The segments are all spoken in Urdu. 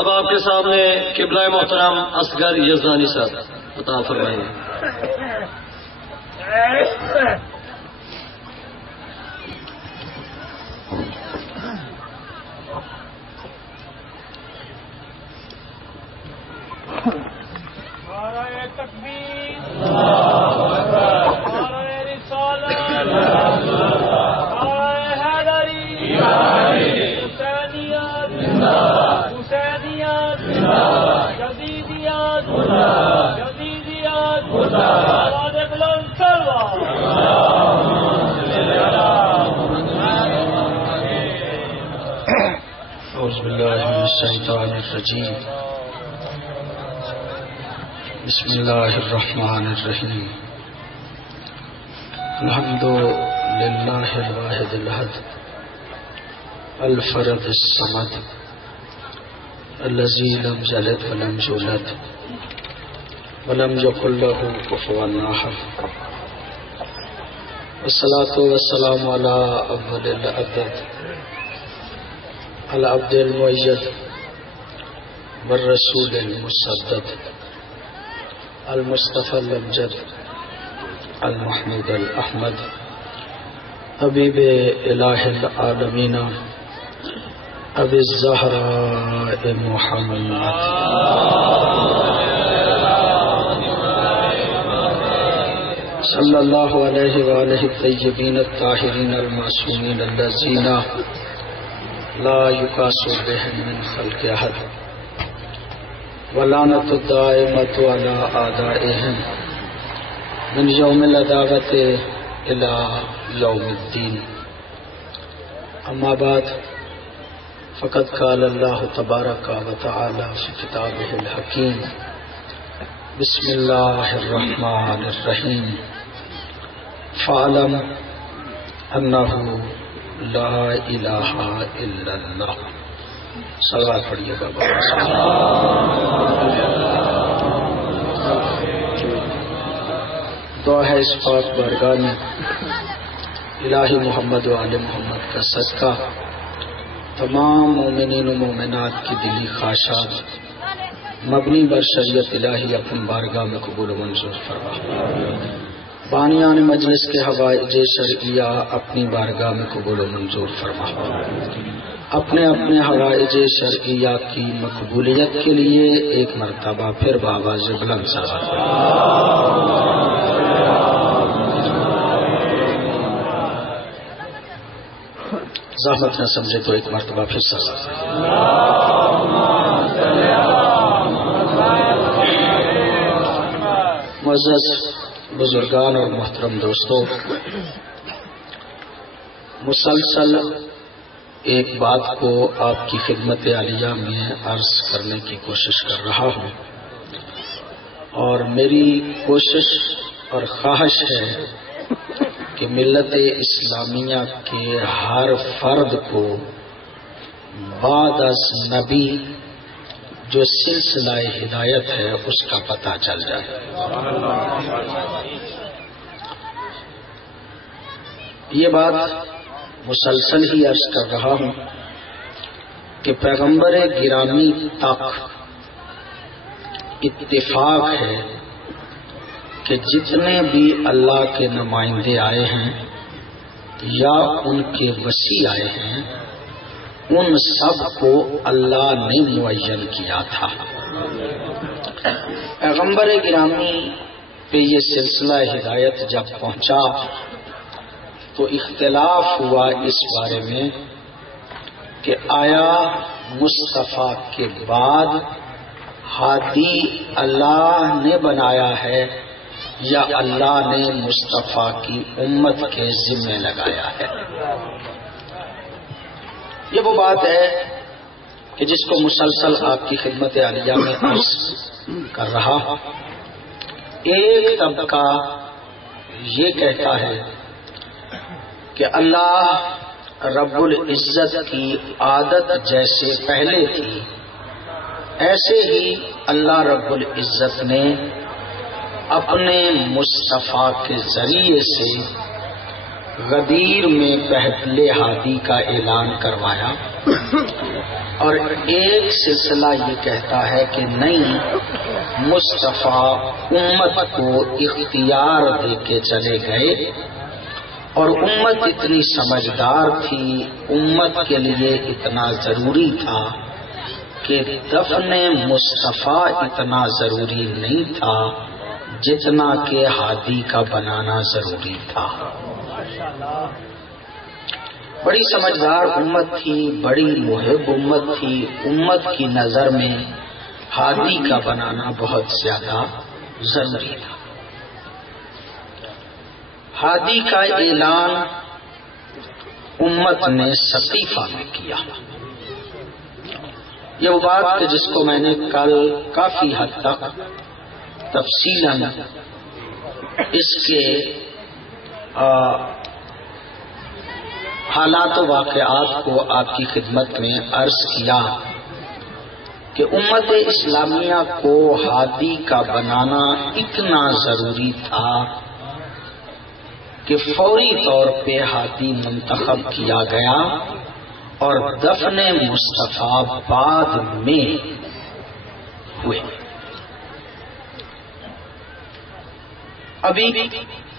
اب آپ کے سامنے قبلہ محترم اصغر یزدانی صاحب عطا فرمائیں گے. بسم اللہ الرحمن الرحیم. الحمد للہ الواحد الاحد الفرد الصمد الذی لم یلد ولم یولد ولم یکن له کفوا احد. والصلاة والسلام علی اول العبد العبد المؤید والرسول المسدد المصطفى الامجد المحمود الاحمد حبیب الہ العالمین ابی الزہراء محمد صلی اللہ علیہ وآلہ الطیبین الطاہرین المعصومین الذین لا یقاس بهم من خلق احد ولعنت الدائمۃ علی اعدائهم من یوم العداوۃ الی یوم الدین. اما بعد فقد قال اللہ تبارک و تعالی فی کتابہ الحکیم. بسم اللہ الرحمن الرحیم. فاعلم انہ لا الہ الا اللہ. صلوات پڑھیے بابا. دعا ہے اس پاک بارگاہ میں الہی محمد و آل محمد کا صدقہ تمام مومنین و مومنات کی دلی خواہشات مبنی بر شریعت الہی اپنی بارگاہ میں قبول و منظور فرما. بانیان مجلس کے حوائج شرعیہ اپنی بارگاہ میں قبول و منظور فرما. اپنے اپنے حوائج شرعیہ کی مقبولیت کے لیے ایک مرتبہ پھر بآواز بلند صلوات زحمت نہ سمجھے تو ایک مرتبہ پھر صلوات. معزز بزرگان اور محترم دوستو، مسلسل ایک بات کو آپ کی خدمت عالیہ میں عرض کرنے کی کوشش کر رہا ہوں، اور میری کوشش اور خواہش ہے کہ ملت اسلامیہ کے ہر فرد کو بعد از نبی جو سلسلہ ہدایت ہے اس کا پتہ چل جائے. یہ بات مسلسل ہی عرض کر رہا ہوں کہ پیغمبر گرامی تک اتفاق ہے کہ جتنے بھی اللہ کے نمائندے آئے ہیں یا ان کے وسیع آئے ہیں ان سب کو اللہ نے معین کیا تھا. پیغمبر گرامی پہ یہ سلسلہ ہدایت جب پہنچا تو اختلاف ہوا اس بارے میں کہ آیا مصطفیٰ کے بعد ہادی اللہ نے بنایا ہے یا اللہ نے مصطفیٰ کی امت کے ذمہ لگایا ہے. یہ وہ بات ہے کہ جس کو مسلسل آپ کی خدمت عالیہ میں عرض کر رہا. ایک طبقہ یہ کہتا ہے کہ اللہ رب العزت کی عادت جیسے پہلے تھی ایسے ہی اللہ رب العزت نے اپنے مصطفیٰ کے ذریعے سے غدیر میں پہلے ہادی کا اعلان کروایا اور ایک سلسلہ یہ کہتا ہے کہ نہیں، مصطفیٰ امت کو اختیار دے کے چلے گئے، اور امت اتنی سمجھدار تھی، امت کے لیے اتنا ضروری تھا کہ دفن مصطفیٰ اتنا ضروری نہیں تھا جتنا کہ ہادی کا بنانا ضروری تھا۔ بڑی سمجھدار امت تھی، بڑی محب امت تھی، امت کی نظر میں ہادی کا بنانا بہت زیادہ ضروری تھا۔ ہادی کا اعلان امت نے صحیفہ میں کیا۔ یہ وہ بات کہ جس کو میں نے کل کافی حد تک تفصیلاً اس کے حالات و واقعات کو آپ کی خدمت میں عرض کیا کہ امت اسلامیہ کو ہادی کا بنانا اتنا ضروری تھا کہ فوری طور پہ ہادی منتخب کیا گیا اور دفن مصطفیٰ بعد میں ہوئے۔ ابھی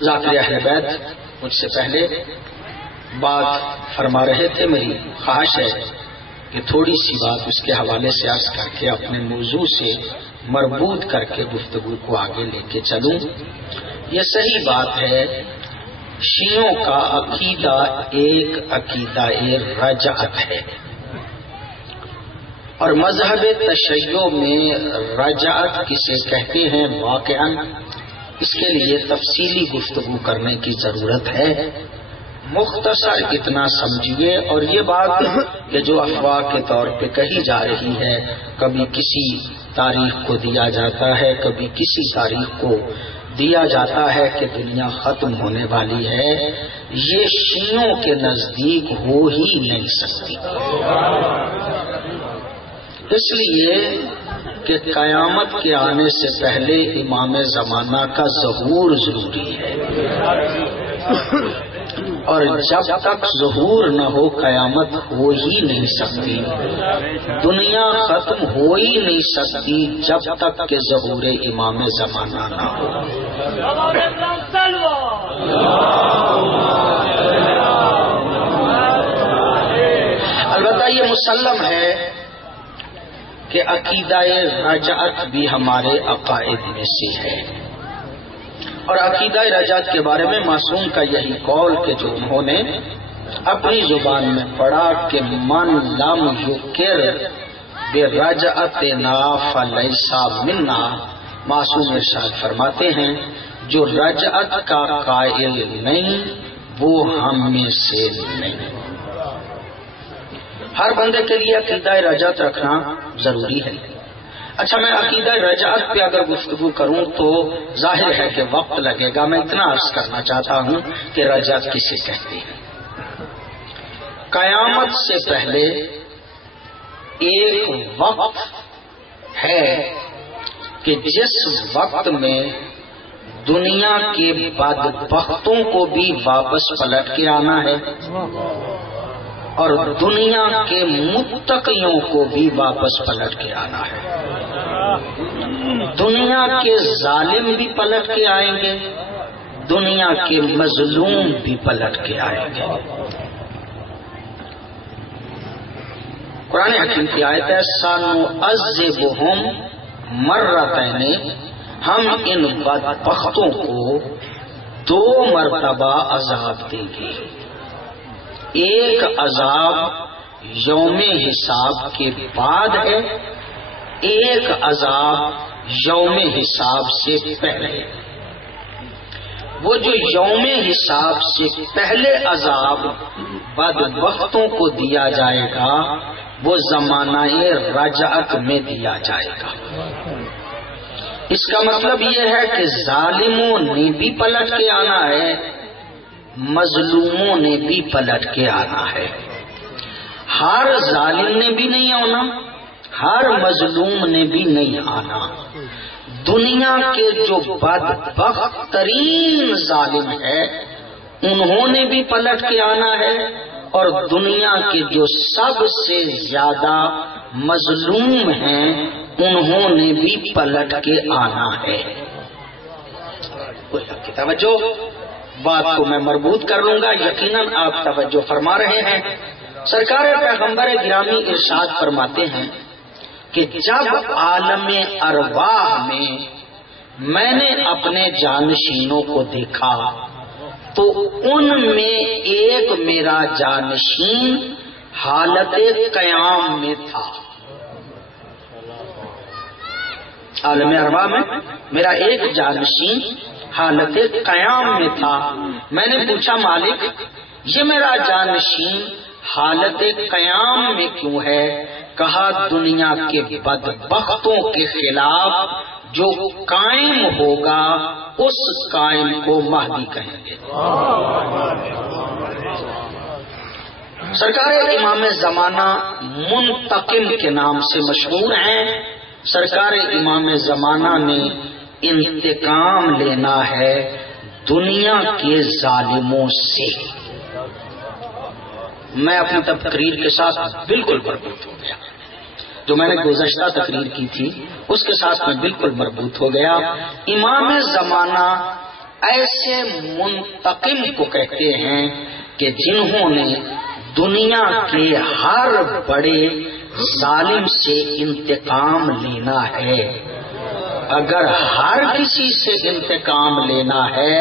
ذاکر اہل بیت مجھ سے پہلے بات فرما رہے تھے، میری خواہش ہے کہ تھوڑی سی بات اس کے حوالے سے عرض کر کے اپنے موضوع سے مربوط کر کے گفتگو کو آگے لے کے چلوں۔ یہ صحیح بات ہے، شیعوں کا عقیدہ ایک عقیدہ رجعت ہے، اور مذہب تشیع میں رجعت کسے کہتے ہیں واقعاً اس کے لیے تفصیلی گفتگو کرنے کی ضرورت ہے۔ مختصر اتنا سمجھیے، اور یہ بات کہ جو افواہ کے طور پہ کہی جا رہی ہے، کبھی کسی تاریخ کو دیا جاتا ہے، کبھی کسی تاریخ کو دیا جاتا ہے کہ دنیا ختم ہونے والی ہے، یہ شیعوں کے نزدیک ہو ہی نہیں سکتی، اس لیے کہ قیامت کے آنے سے پہلے امام زمانہ کا ظہور ضروری ہے، اور جب تک ظہور نہ ہو قیامت ہو ہی نہیں سکتی، دنیا ختم ہو ہی نہیں سکتی جب تک کہ ظہور امام زمانہ نہ ہو۔ البتہ یہ مسلم ہے کہ عقیدہ رجعت بھی ہمارے عقائد میں سے ہے، اور عقیدہ رجعت کے بارے میں معصوم کا یہی قول کہ جو انہوں نے اپنی زبان میں پڑھا کہ من لم یکر برجعتنا فلیس منا، معصوم ارشاد فرماتے ہیں جو رجعت کا قائل نہیں وہ ہم میں سے نہیں۔ ہر بندے کے لیے عقیدہ رجعت رکھنا ضروری ہے۔ اچھا، میں عقیدہ رجعت پہ اگر گفتگو کروں تو ظاہر ہے کہ وقت لگے گا، میں اتنا عرض کرنا چاہتا ہوں کہ رجعت کسے کہتے ہیں۔ قیامت سے پہلے ایک وقت ہے کہ جس وقت میں دنیا کے بدبختوں کو بھی واپس پلٹ کے آنا ہے، اور دنیا کے متقیوں کو بھی واپس پلٹ کے آنا ہے۔ دنیا کے ظالم بھی پلٹ کے آئیں گے، دنیا کے مظلوم بھی پلٹ کے آئیں گے۔ قرآن حکیم کی آیت ہے سَنُعَذِّبُهُمْ مَرَّتَيْنِ، ہم ان بدبختوں کو 2 مرتبہ عذاب دیں گے۔ ایک عذاب یوم حساب کے بعد ہے، ایک عذاب یوم حساب سے پہلے۔ وہ جو یوم حساب سے پہلے عذاب بدبختوں کو دیا جائے گا وہ زمانہ رجعت میں دیا جائے گا۔ اس کا مطلب یہ ہے کہ ظالموں نے بھی پلٹ کے آنا ہے، مظلوموں نے بھی پلٹ کے آنا ہے۔ ہر ظالم نے بھی نہیں آنا، ہر مظلوم نے بھی نہیں آنا۔ دنیا کے جو بدبخت ترین ظالم ہے انہوں نے بھی پلٹ کے آنا ہے، اور دنیا کے جو سب سے زیادہ مظلوم ہیں انہوں نے بھی پلٹ کے آنا ہے. آپ کی توجہ بات کو میں مربوط کر لوں گا، یقیناً آپ توجہ فرما رہے ہیں. سرکار پیغمبر گرامی ارشاد فرماتے ہیں کہ جب عالم ارواح میں نے اپنے جانشینوں کو دیکھا تو ان میں ایک میرا جانشین حالت قیام میں تھا. عالم ارواح میں میرا ایک جانشین حالت قیام میں تھا. میں نے پوچھا مالک یہ میرا جانشین حالت قیام میں کیوں ہے؟ کہا دنیا کے بدبختوں کے خلاف جو قائم ہوگا اس قائم کو مہدی کہیں گے. سرکار امام زمانہ منتقم کے نام سے مشہور ہیں. سرکار امام زمانہ نے انتقام لینا ہے دنیا کے ظالموں سے. میں اپنی تقریر کے ساتھ بالکل مربوط ہو گیا. جو میں نے گزشتہ تقریر کی تھی اس کے ساتھ میں بالکل مربوط ہو گیا. امام زمانہ ایسے منتقم کو کہتے ہیں کہ جنہوں نے دنیا کے ہر بڑے ظالم سے انتقام لینا ہے. اگر ہر کسی سے انتقام لینا ہے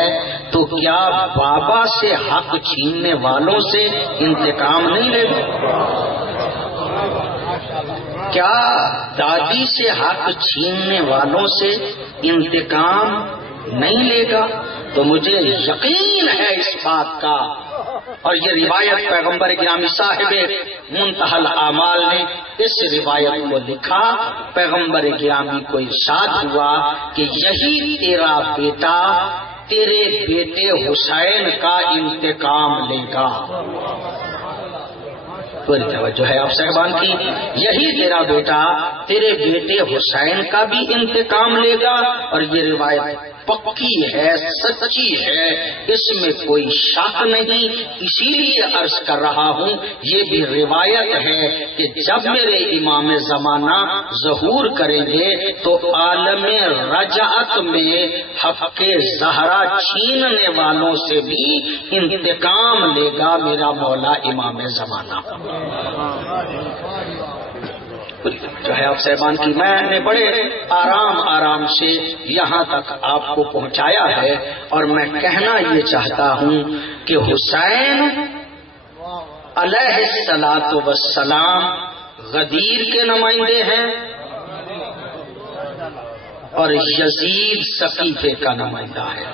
تو کیا بابا سے حق چھیننے والوں سے انتقام نہیں لے گا؟ کیا دادی سے حق چھیننے والوں سے انتقام نہیں لے گا؟ تو مجھے یقین ہے اس بات کا، اور یہ روایت پیغمبر گرامی صاحب منتہی الاعمال نے اس روایت کو لکھا. پیغمبر گرامی کو ارشاد ہوا کہ یہی تیرا بیٹا تیرے بیٹے حسین کا انتقام لے گا. پوری توجہ ہے آپ صاحبان کی. یہی تیرا بیٹا تیرے بیٹے حسین کا بھی انتقام لے گا. اور یہ روایت پکی ہے، سچی ہے، اس میں کوئی شک نہیں. اسی لیے عرض کر رہا ہوں یہ بھی روایت ہے کہ جب میرے امام زمانہ ظہور کریں گے تو عالم رجعت میں حق زہرا چھیننے والوں سے بھی انتقام لے گا میرا مولا امام زمانہ. جو ہے آپ صاحبان کی میں نے بڑے آرام سے یہاں تک آپ کو پہنچایا ہے، اور میں کہنا یہ چاہتا ہوں کہ حسین علیہ الصلاۃ والسلام غدیر کے نمائندے ہیں اور یزید سقیفے کا نمائندہ ہے.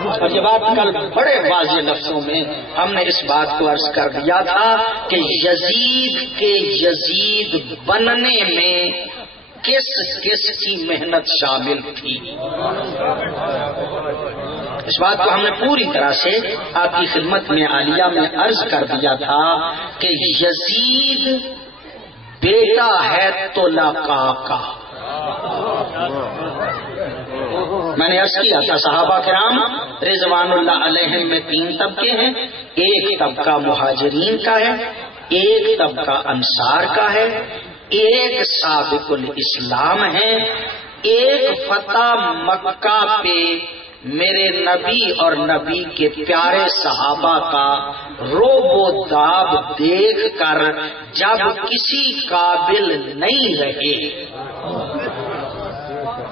اور یہ بات کل بڑے واضح لفظوں میں ہم نے اس بات کو عرض کر دیا تھا کہ یزید کے یزید بننے میں کس کس کی محنت شامل تھی. اس بات کو ہم نے پوری طرح سے آپ کی خدمت میں عالیہ میں عرض کر دیا تھا کہ یزید بیٹا ہے طلقاء کا. میں نے عرض کیا تھا صحابہ کرام رضوان اللہ علیہم میں 3 طبقے ہیں. ایک طبقہ مہاجرین کا ہے، ایک طبقہ انصار کا ہے، ایک سابق الاسلام ہے، ایک فتح مکہ پہ میرے نبی اور نبی کے پیارے صحابہ کا روب و داب دیکھ کر جب کسی قابل نہیں رہے،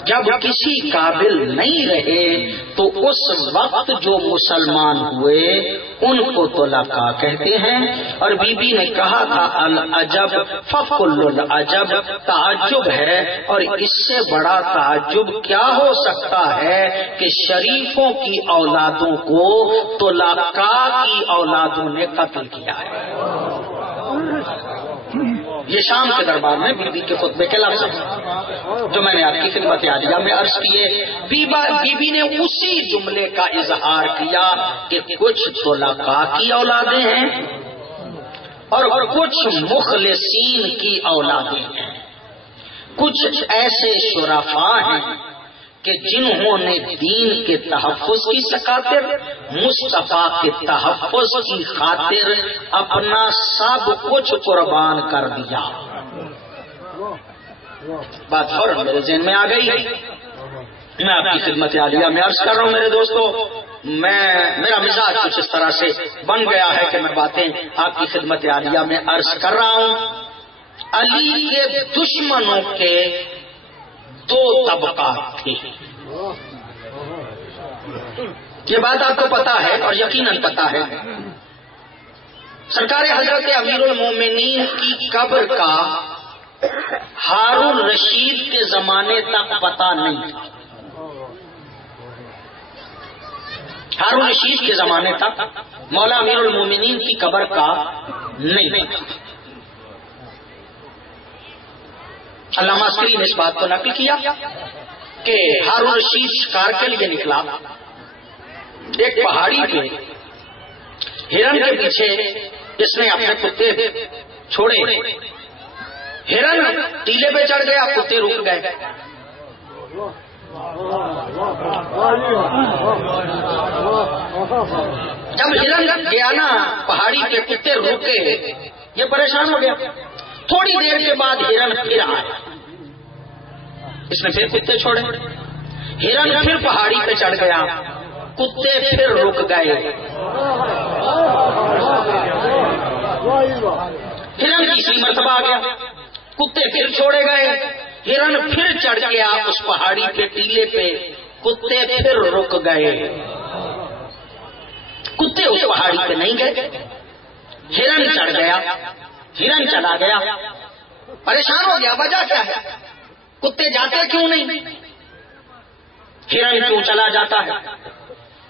جب کسی قابل نہیں رہے تو اس وقت جو مسلمان ہوئے ان کو طلقاء کہتے ہیں. اور بی بی نے کہا تھا العجب فکل العجب، تعجب ہے، اور اس سے بڑا تعجب کیا ہو سکتا ہے کہ شریفوں کی اولادوں کو طلقاء کی اولادوں نے قتل کیا ہے. یہ شام کے دربار میں بی بی کے خطبے کے لفظ جو میں نے آپ کی خدمت عالیہ میں عرض کیے. بی بی نے اسی جملے کا اظہار کیا کہ کچھ طلقاء کی اولادیں ہیں اور کچھ مخلصین کی اولادیں ہیں. کچھ ایسے شرفاء ہیں کہ جنہوں نے دین کے تحفظ کی خاطر، مصطفیٰ کے تحفظ کی خاطر اپنا سب کچھ قربان کر دیا۔ بات فوراً میرے ذہن میں آ گئی، میں آپ کی خدمت عالیہ میں عرض کر رہا ہوں میرے دوستو، میرا مزاج کچھ اس طرح سے بن گیا ہے کہ میں باتیں آپ کی خدمت عالیہ میں عرض کر رہا ہوں۔ علی کے دشمنوں کے دو طبقات تھے، یہ بات آپ کو پتا ہے اور یقیناً پتا ہے۔ سرکار حضرت امیر المومنین کی قبر کا ہارون رشید کے زمانے تک پتا نہیں تھا، ہارون رشید کے زمانے تک مولا امیر المومنین کی قبر کا نہیں تھا۔ علامہ عسکری نے اس بات کو نقل کیا کہ ہارون رشید شکار کے لیے نکلا، ایک پہاڑی پہ ہرن کے پیچھے اس نے اپنے کتے چھوڑے، ہرن ٹیلے پہ چڑھ گیا، کتے رک گئے۔ جب ہرن گیا نا پہاڑی پہ، کتے رکے، یہ پریشان ہو گیا۔ تھوڑی دیر کے بعد ہرن پھر آیا، اس نے پھر کتے چھوڑے، ہرن پھر پہاڑی پہ چڑھ گیا، کتے پھر رک گئے۔ ہرن تیسری مرتبہ آ گیا، کتے پھر چھوڑے گئے، ہرن پھر چڑھ گیا اس پہاڑی پہ ٹیلے پہ، کتے پھر رک گئے۔ کتے اس پہاڑی پہ نہیں گئے، ہرن چڑھ گیا، ہرن چلا گیا، پریشان ہو گیا، وجہ کیا ہے؟ کتے جاتے کیوں نہیں، ہرن کیوں چلا جاتا ہے؟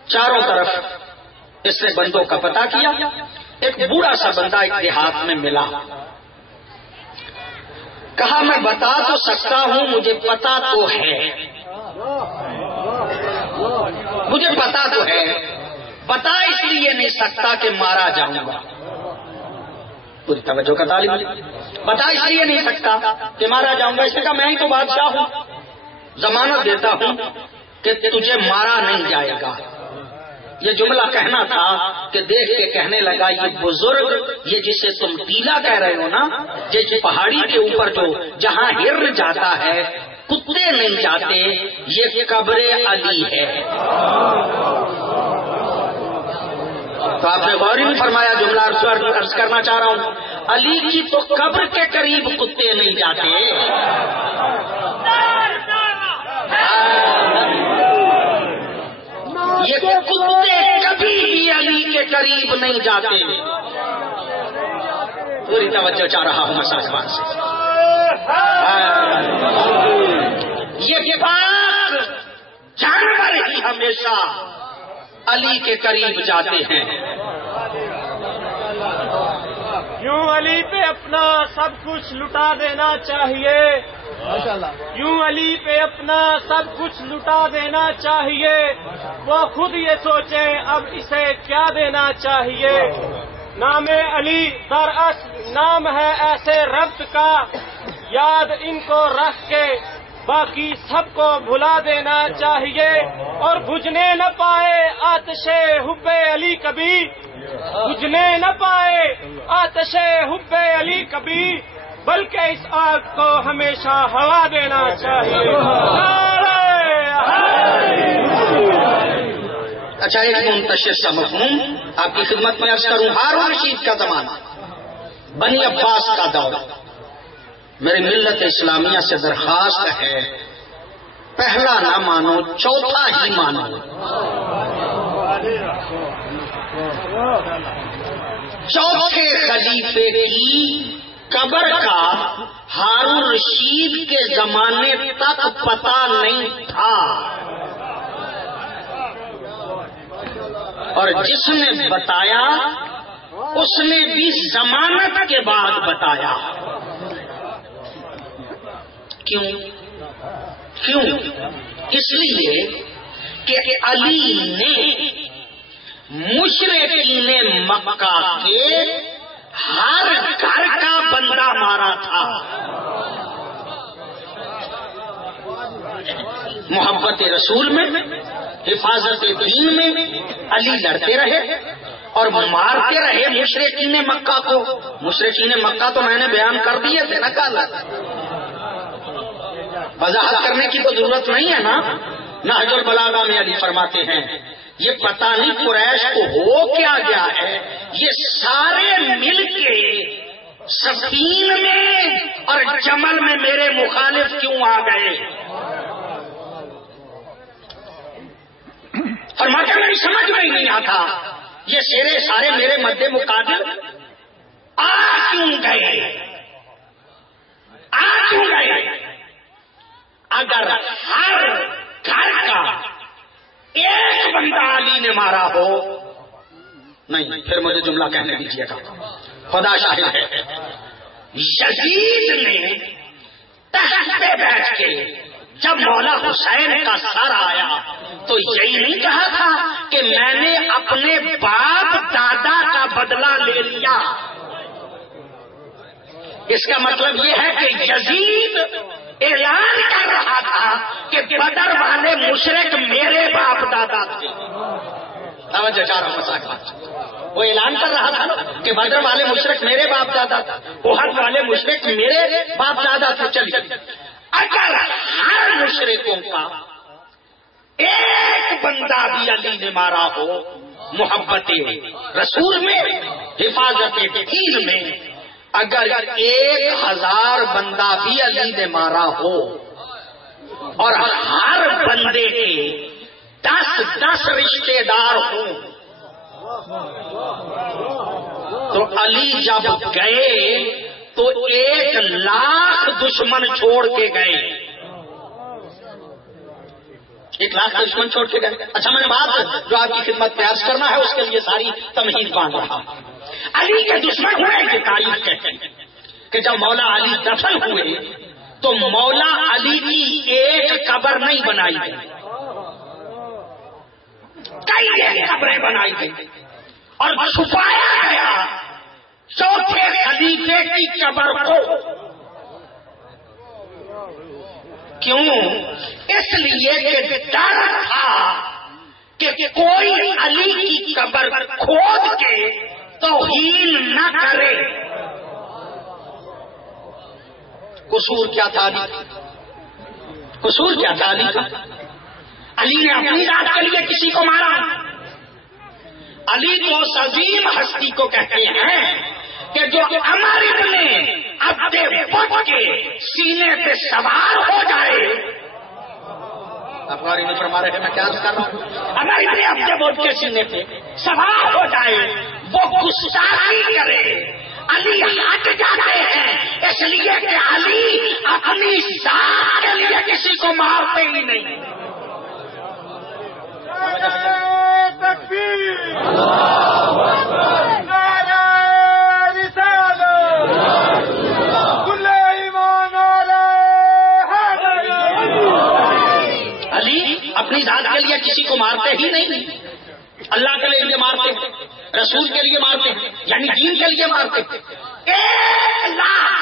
چاروں طرف اس نے بندوں کا پتہ کیا، ایک بوڑھا سا بندہ ایک دیہات میں ملا، کہا میں بتا تو سکتا ہوں، مجھے پتا تو ہے، مجھے پتا تو ہے، بتا اس لیے نہیں سکتا کہ مارا جاؤں گا۔ پوری توجہ کا طالب، بتا اس لیے نہیں سکتا کہ مارا جاؤں گا، اس نے کہا میں ہی تو بادشاہ ہوں، ضمانت دیتا ہوں کہ تجھے مارا نہیں جائے گا۔ یہ جملہ کہنا تھا کہ دیکھ کے کہنے لگا یہ بزرگ، یہ جسے تم ٹیلا کہہ رہے ہو نا، یہ پہاڑی کے اوپر جو جہاں ہرن جاتا ہے کتے نہیں جاتے، یہ قبر علی ہے۔ تو آپ نے غور نہیں فرمایا، جملہ عرض کرنا چاہ رہا ہوں، علی کی تو قبر کے قریب کتے نہیں جاتے، یہ کتے کبھی بھی علی کے قریب نہیں جاتے۔ پوری توجہ چاہ رہا ہوں میں سازمان سے، یہ پاک جانور ہی ہمیشہ علی کے قریب جاتے ہیں۔ یوں علی پہ اپنا سب کچھ لٹا دینا چاہیے، یوں علی پہ اپنا سب کچھ لٹا دینا چاہیے، وہ خود یہ سوچے اب اسے کیا دینا چاہیے۔ نام علی دراصل نام ہے ایسے ربط کا، یاد ان کو رکھ کے باقی سب کو بھلا دینا چاہیے، اور بجھنے نہ پائے آتش حب علی کبھی، بجھنے نہ پائے آتش حب علی کبھی، بلکہ اس آگ کو ہمیشہ ہوا دینا چاہیے۔ اچھا، ایک منتشر سا مفہوم آپ کی خدمت میں عرض کروں۔ ہارون رشید کا زمانہ، بنی عباس کا دور، میری ملت اسلامیہ سے درخواست ہے پہلا نہ مانو، چوتھا ہی مانو۔ چوتھے خلیفے کی قبر کا ہارون رشید کے زمانے تک پتہ نہیں تھا، اور جس نے بتایا اس نے بھی ضمانت کے بعد بتایا۔ کیوں؟ اس لیے کہ علی نے مشرکین مکہ کے ہر گھر کا بندہ مارا تھا۔ محبت رسول میں، حفاظت دین میں علی لڑتے رہے اور مارتے رہے مشرکین مکہ کو. مشرکین مکہ تو میں نے بیان کر دیے تھے نا کل، وضاحت کرنے کی تو ضرورت نہیں ہے نا. نہج البلاغہ میں علی فرماتے ہیں یہ پتہ نہیں قریش کو ہو کیا گیا ہے، یہ سارے مل کے سفین میں اور جمل میں میرے مخالف کیوں آ گئے. فرماتے ہیں میری سمجھ میں ہی نہیں آتا یہ شیرے سارے میرے مد مقابل آ کیوں گئے، آ کیوں گئے. اگر ہر گھر کا ایک بندہ علی نے مارا ہو، نہیں پھر مجھے جملہ کہنے دیجیے گا، خدا شاہد ہے. یزید نے تخت پہ بیٹھ کے جب مولا حسین کا سر آیا تو یہی نہیں کہا تھا کہ میں نے اپنے باپ دادا کا بدلہ لے لیا. اس کا مطلب یہ ہے کہ یزید اعلان کر رہا تھا کہ بدر والے مشرک میرے باپ دادا تھے. وہ اعلان کر رہا تھا کہ بدر والے مشرک میرے باپ دادا تھے، احد والے مشرک میرے باپ دادا تھے. چلیے اگر ہر مشرکوں کا ایک بندہ بھی علی نے مارا ہو محبت رسول میں، حفاظت دین میں، اگر 1000 بندہ بھی علی نے مارا ہو اور ہر بندے کے 10 رشتے دار ہوں تو علی جب گئے تو 1,00,000 دشمن چھوڑ کے گئے. 1,00,000 دشمن چھوڑ کے گئے. اچھا میں نے بات جو آپ کی خدمت پیاس کرنا ہے اس کے لیے ساری تمہید باندھ رہا. علی کے دشمن ہوئے کی تعریف کہتے ہیں کہ جب مولا علی دفن ہوئے تو مولا علی کی ایک قبر نہیں بنائی گئی، کئی قبریں بنائی گئی اور چھپایا گیا چوتھے خلیفے کی قبر کو. کیوں؟ اس لیے کہ ڈر تھا کہ کوئی علی کی قبر کھود کے توہین نہ کرے. قصور کیا تھا علی؟ قصور کیا تھا علی کا؟ علی نے اپنی ذات کے لیے کسی کو مارا؟ علی کو عظیم ہستی کو کہتے ہیں کہ جو امر نے اپنے بت کے سینے پہ سوار ہو جائے. افغانی میں فرما رہے ہیں میں کیا کر رہا ہوں، امر نے اپنے بت کے سینے پہ سوار ہو جائے وہ گستاخی کرے. علی ہٹ جاتے ہیں اس لیے کہ علی اپنی ذات کے لیے کسی کو مارتے ہی نہیں. علی اپنی ذات کے لیے کسی کو مارتے ہی نہیں، اللہ کے لیے مارتے، رسول کے لیے مارتے، یعنی دین کے لیے مارتے. 1,00,000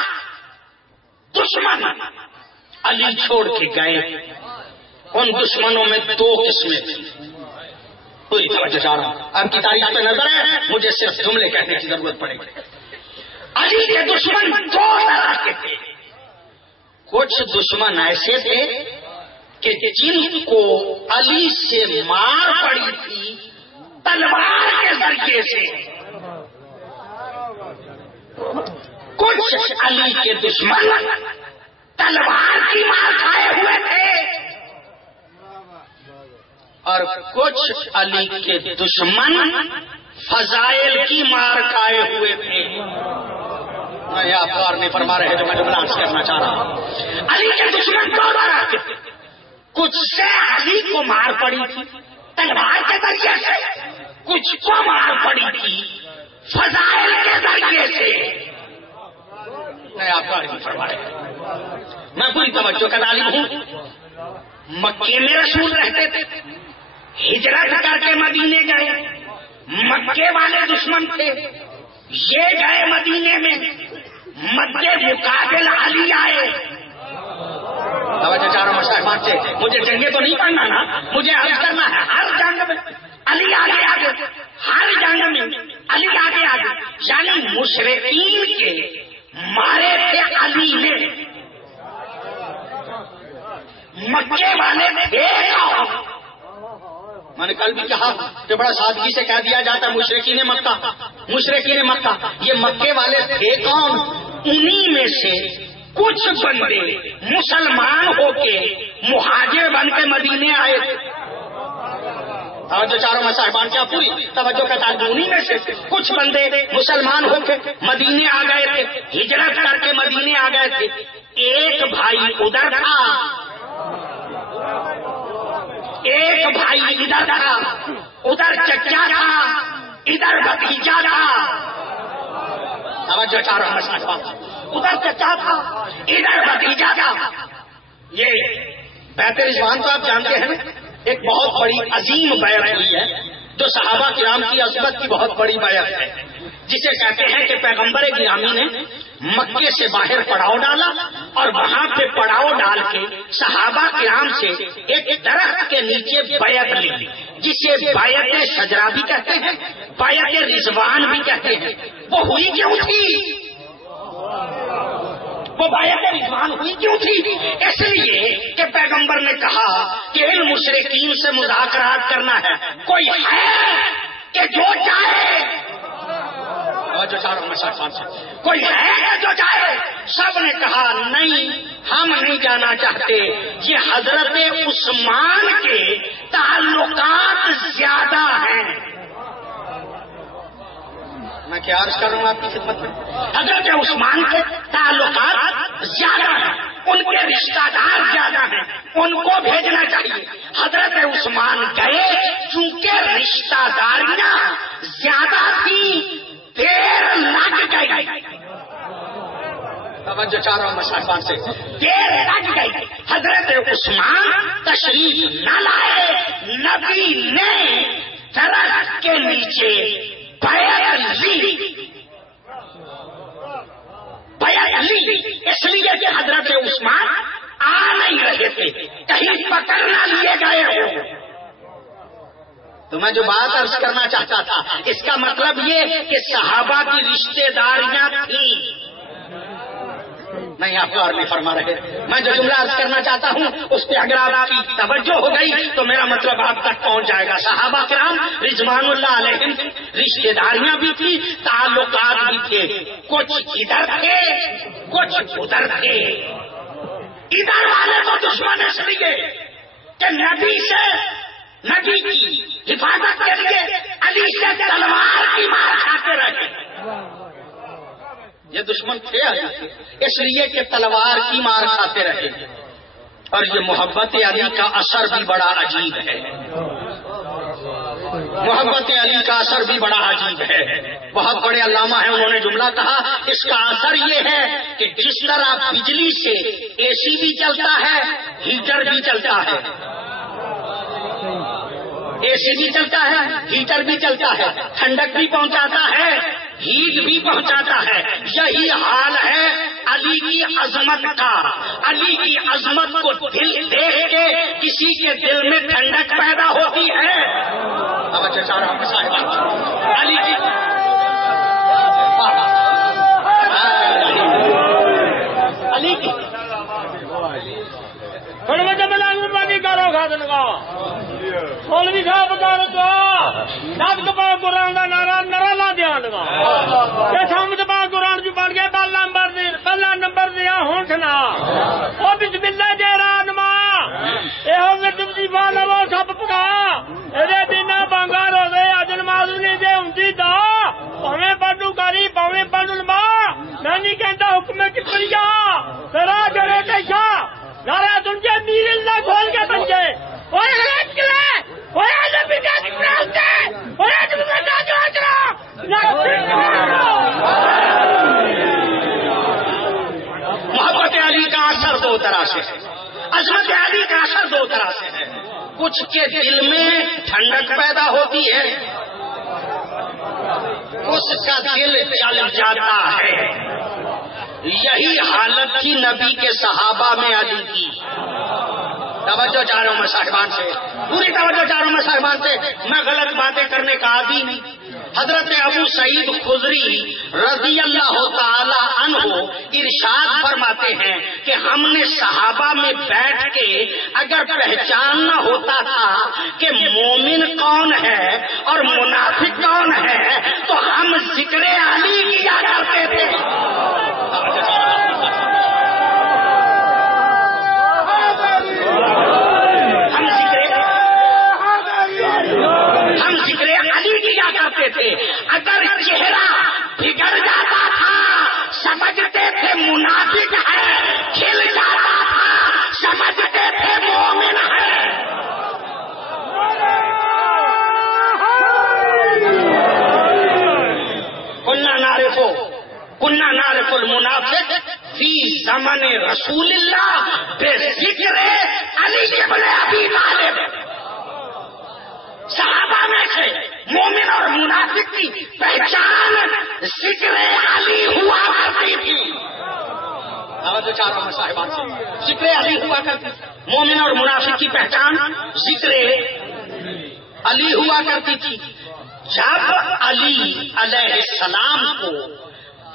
دشمن علی چھوڑ کے گئے. ان دشمنوں میں 2 قسمیں تھیں. پوری توجہ چاہ رہا ہوں، آپ کی تاریخ پہ نظر ہے، مجھے صرف جملے کہنے کی ضرورت پڑے گی. علی کے دشمن 2 طرح کے تھے. کچھ دشمن ایسے تھے کہ جن کو علی سے مار پڑی تھی تلوار کے ذریعے سے. کچھ علی کے دشمن تلوار کی مار کھائے ہوئے تھے اور کچھ علی کے دشمن فضائل کی مار کھائے ہوئے تھے. میں آپ اور نہیں فرما رہے جو میں جملہ کرنا چاہ رہا ہوں. علی کے دشمن 2 طرح کے تھے. کچھ سے علی کو مار پڑی تھی تلوار کے ذریعے سے، کچھ کو مار پڑی تھی فضائل کے ذریعے سے. میں آپ کو نہیں فرما رہے، میں پوری توجہ کا طالب ہوں. مکے میں رسول رہتے تھے، ہجرت کر کے مدینے گئے. مکے والے دشمن تھے، یہ گئے مدینے میں، مدے مقابل علی آئے. توجہ چاروں مشاہد سے مجھے جنگیں تو نہیں پڑھنا نا، مجھے عرض کرنا ہے ہر جنگ میں علی آگے آگے، ہر جنگ میں علی آگے آگے، یعنی مشرکین کے مارے تھے علی نے، مکے والے تھے۔ میں نے کل بھی کہا کہ بڑا سادگی سے کہہ دیا جاتا ہے مشرکین مکہ، مشرکین مکہ، یہ مکے والے تھے کون؟ انہی میں سے کچھ بندے مسلمان ہو کے مہاجر بن کے مدینے آئے تھے۔ توجہ چاروں میں صاحبان کیا پوری توجہ کا تعلق، انہی میں سے کچھ بندے مسلمان ہو کے مدینے آ گئے تھے، ہجرت کر کے مدینے آ گئے تھے۔ ایک بھائی ادھر تھا، ایک بھائی ادھر تھا، ادھر چچا تھا، ادھر بھتیجا تھا۔ توجہ چاروں میں صاحبان، ادھر چچا تھا، ادھر بھتیجا تھا۔ یہ بیعت رضوان تو آپ جانتے ہیں نا، ایک بہت بڑی عظیم بیعت ہوئی ہے جو صحابہ کرام کی عظمت کی بہت بڑی بیعت ہے، جسے کہتے ہیں کہ پیغمبر گرامی نے مکے سے باہر پڑاؤ ڈالا اور وہاں پہ پڑاؤ ڈال کے صحابہ کرام سے ایک درخت کے نیچے بیعت لی، جسے بیعت شجرا بھی کہتے ہیں، بیعت رضوان بھی کہتے ہیں۔ وہ ہوئی کیوں تھی؟ وہ بیعت رضوان ہوئی کیوں تھی؟ اس لیے کہ پیغمبر نے کہا کہ ان مشرکین سے مذاکرات کرنا ہے، کوئی ہے کہ جو چاہے، جو چاروں میں کوئی ہے جو چاہے؟ سب نے کہا نہیں، ہم نہیں جانا چاہتے، یہ حضرت عثمان کے تعلقات زیادہ ہیں۔ میں کیا عرض کر رہا ہوں آپ کی خدمت میں؟ حضرت عثمان کے تعلقات زیادہ ہیں، ان کے رشتہ دار زیادہ ہیں، ان کو بھیجنا چاہیے۔ حضرت عثمان گئے، چونکہ رشتہ داریاں زیادہ تھیں، دیر لگ گئی۔ توجہ چاروں مسافر سے دیر لگ گئی، حضرت عثمان تشریف نہ لائے، نبی نے درخت کے نیچے بیعت لی، اس لیے کہ حضرت عثمان آ نہیں رہے تھے، کہیں پکڑ نہ لیے گئے ہو۔ تو میں جو بات عرض کرنا چاہتا تھا، اس کا مطلب یہ کہ صحابہ کی رشتے داریاں تھیں۔ نہیں، آپ غور نہیں فرما رہے۔ میں جو جملہ عرض کرنا چاہتا ہوں اس پہ اگر آپ کی توجہ ہو گئی تو میرا مطلب آپ تک پہنچ جائے گا۔ صحابہ کرام رضوان اللہ علیہم رشتے داریاں بھی تھی، تعلقات بھی تھے، کچھ ادھر تھے کچھ ادھر تھے۔ ادھر والے تو دشمن اس لیے کہ نبی کی حفاظت کے لیے علی سے تلوار کی مار کھاتے رہے۔ یہ دشمن تھے اس لیے کہ تلوار کی مار کھاتے رہے، اور یہ محبت علی کا اثر بھی بڑا عجیب ہے، محبت علی کا اثر بھی بڑا عجیب ہے۔ بہت بڑے علامہ ہیں، انہوں نے جملہ کہا، اس کا اثر یہ ہے کہ جس طرح بجلی سے اے سی بھی چلتا ہے، ہیٹر بھی چلتا ہے، اے سی بھی چلتا ہے، ہیٹر بھی چلتا ہے، ٹھنڈک بھی پہنچاتا ہے، ہیٹ بھی پہنچاتا ہے۔ یہی حال ہے علی کی عظمت کا۔ علی کی عظمت کو دل دیکھ کے کسی کے دل میں ٹھنڈک پیدا ہوتی ہے۔ علی کی مولوی صاحب قرآن کا نعرہ لا دیا سمجھ پا قرآن جو بن گیا پہلا نمبر دیا ہوں سنا وہ بسم اللہ دے رہا نما یہ جیفا لو سب پکا یہ دینا بانگا رو گئے اج نماز نہیں دے ہوں پویں پڑھو کاری پویں پڑھ لما میں نہیں کہتا حکم کپڑیا تیرا جڑے کیسا نارا تجھے میر اللہ کھول کے بنجے محبت علی کا اثر دو طرح سے ہے، عظمت علی کا اثر دو طرح سے ہے۔ کچھ کے دل میں ٹھنڈک پیدا ہوتی ہے، اس کا دل جل جاتا ہے۔ یہی حالت تھی نبی کے صحابہ میں علی کی۔ توجہ چاہ رہا ہوں میں صاحبان سے، پوری توجہ چاہ رہا ہوں میں صاحبان سے، میں غلط باتیں کرنے کا عادی نہیں۔ حضرت ابو سعید خدری رضی اللہ تعالی عنہ ارشاد فرماتے ہیں کہ ہم نے صحابہ میں بیٹھ کے اگر پہچاننا ہوتا تھا کہ مومن کون ہے اور منافق کون ہے تو ہم ذکر علی کیا کرتے تھے۔ ہم ذکر علی کیا کرتے تھے۔ اگر چہرہ بگڑ جاتا تھا سمجھتے تھے منافق ہے، کھل جاتا تھا سمجھتے تھے مومن ہے۔ کننا نعرف المنافق فی زمن رسول اللہ بذکر علی ابن ابی طالب۔ صحابہ میں سے مومن اور منافق کی پہچان ذکر علی ہوا کرتی تھی۔ ذکر علی ہوا کرتی تھی، مومن اور منافق کی پہچان ذکر علی ہوا کرتی تھی۔ جب علی علیہ السلام کو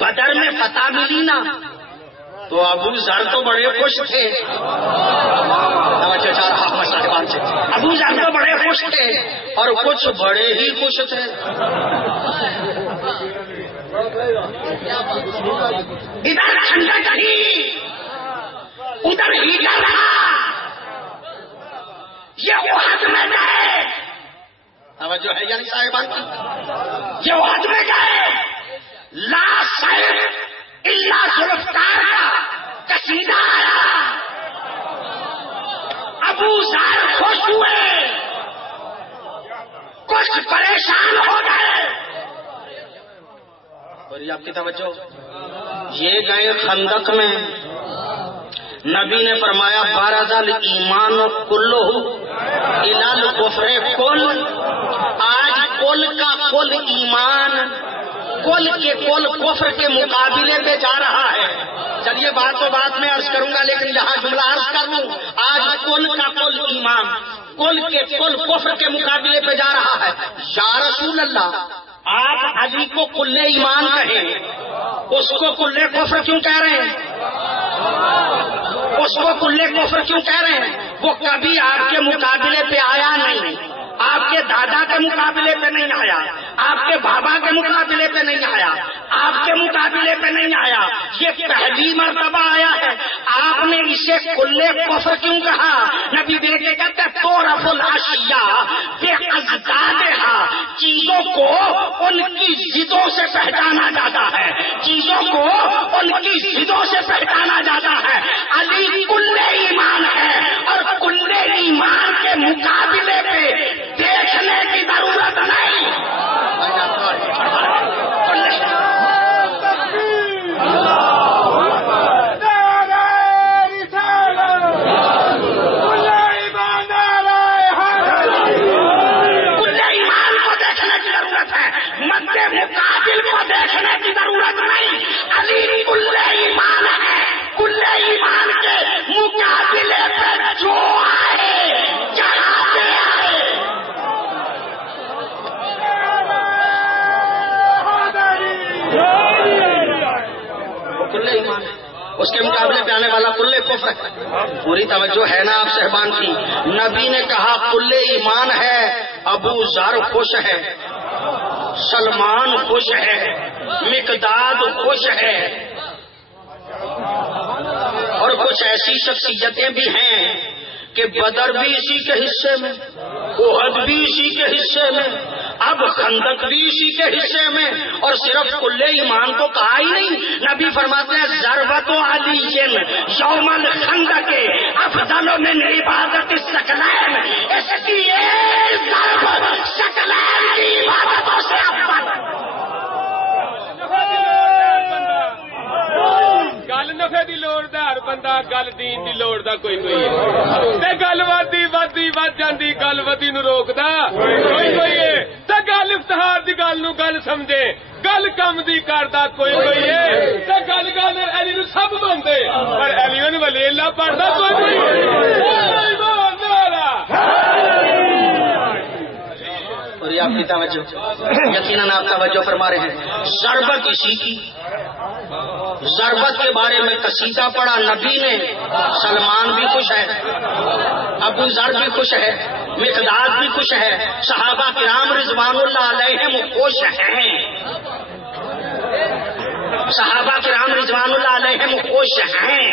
بدر میں فتح ملی نا تو ابو ذر تو بڑے خوش تھے۔ ابو ذر تو بڑے خوش تھے اور کچھ بڑے ہی خوش تھے۔ ادھر ٹھنڈک تھی ادھر ہیٹر رہا، یہ احد میں گئے، توجہ ہے یعنی صاحبان کی، یہ احد میں گئے، لا سیف الا ذوالفقار کا قصیدہ آیا، ابو ذر خوش ہوئے، کچھ پریشان ہو گئے۔ اور یہ آپ کی توجہ، یہ گئے خندق میں، نبی نے فرمایا بارز الایمان کلہ الی الکفر کل، آج کل کا کل ایمان کل کے کل کفر کے مقابلے پہ جا رہا ہے۔ چلیے بات تو بات میں عرض کروں گا لیکن یہاں جملہ عرض کر لوں، آج کل کا کل ایمان کل کے کل کفر کے مقابلے پہ جا رہا ہے۔ یا رسول اللہ آپ علی کو کل ایمان کہیں، اس کو کل کفر کیوں کہہ رہے ہیں؟ اس کو کل کفر کیوں کہہ رہے ہیں؟ وہ کبھی آپ کے مقابلے پہ آیا نہیں، آپ کے دادا کے مقابلے پہ نہیں آیا، آپ کے بابا کے مقابلے پہ نہیں آیا، آپ کے مقابلے پہ نہیں آیا، یہ پہلی مرتبہ آیا ہے۔ آپ نے اسے کل کفر کیوں کہا؟ نبی دیکھ کے کہتے ہیں تعرف الاشیاء باضدادھا، چیزوں کو ان کی ضدوں سے پہچانا جاتا ہے، چیزوں کو ان کی ضدوں سے پہچانا جاتا ہے۔ علی کل ایمان ہے اور کل ایمان کے مقابلے پہ دیکھنے کی ضرورت نہیں۔ مقابل کو دیکھنے کی ضرورت نہیں، علی کل ایمان ہے، کل ایمان کے مقابلے پہ جو آئے جہاں سے آئے۔ کل ایمان ہے، اس کے مقابلے پہ آنے والا کل کفر ہے۔ پوری توجہ ہے نا آپ صاحبان کی؟ نبی نے کہا کل ایمان ہے، ابو ذر خوش ہے، سلمان خوش ہے، مقداد خوش ہے، اور کچھ ایسی شخصیتیں بھی ہیں کہ بدر بھی اسی کے حصے میں، احد بھی اسی کے حصے میں، اب خندق بھی اسی کے حصے میں، اور صرف کل ایمان کو کہا ہی نہیں۔ نبی فرماتے ہیں ضربت علی یوم الخندق افضل من عبادت الثقلین، اس کی ایک ضرب ثقلین کی عبادتوں سے افضل۔ گل نفے دی لوڑ دا ہر بندہ، گل دین دی لوڑ دا کوئی ہے، تے گل ودی ود جاندی، گل ودی نو روکدا کوئی ہے، تے گل افتخار دی گل نو گل سمجھے، گل کم دی کردا کوئی ہے، تے گل علی نو سب مندے پر علی نو ولی اللہ پڑھدا کوئی ہے۔ آپ کی توجہ یقیناً آپ توجہ فرما رہے ہیں. ضربت اسی کی ضربت کے بارے میں قصیدہ پڑھا نبی نے. سلمان بھی خوش ہے, ابو ذر بھی خوش ہے, مقداد بھی خوش ہے, صحابہ کرام رضوان اللہ علیہم خوش ہیں. صحابہ کرام رضوان اللہ علیہم خوش ہیں.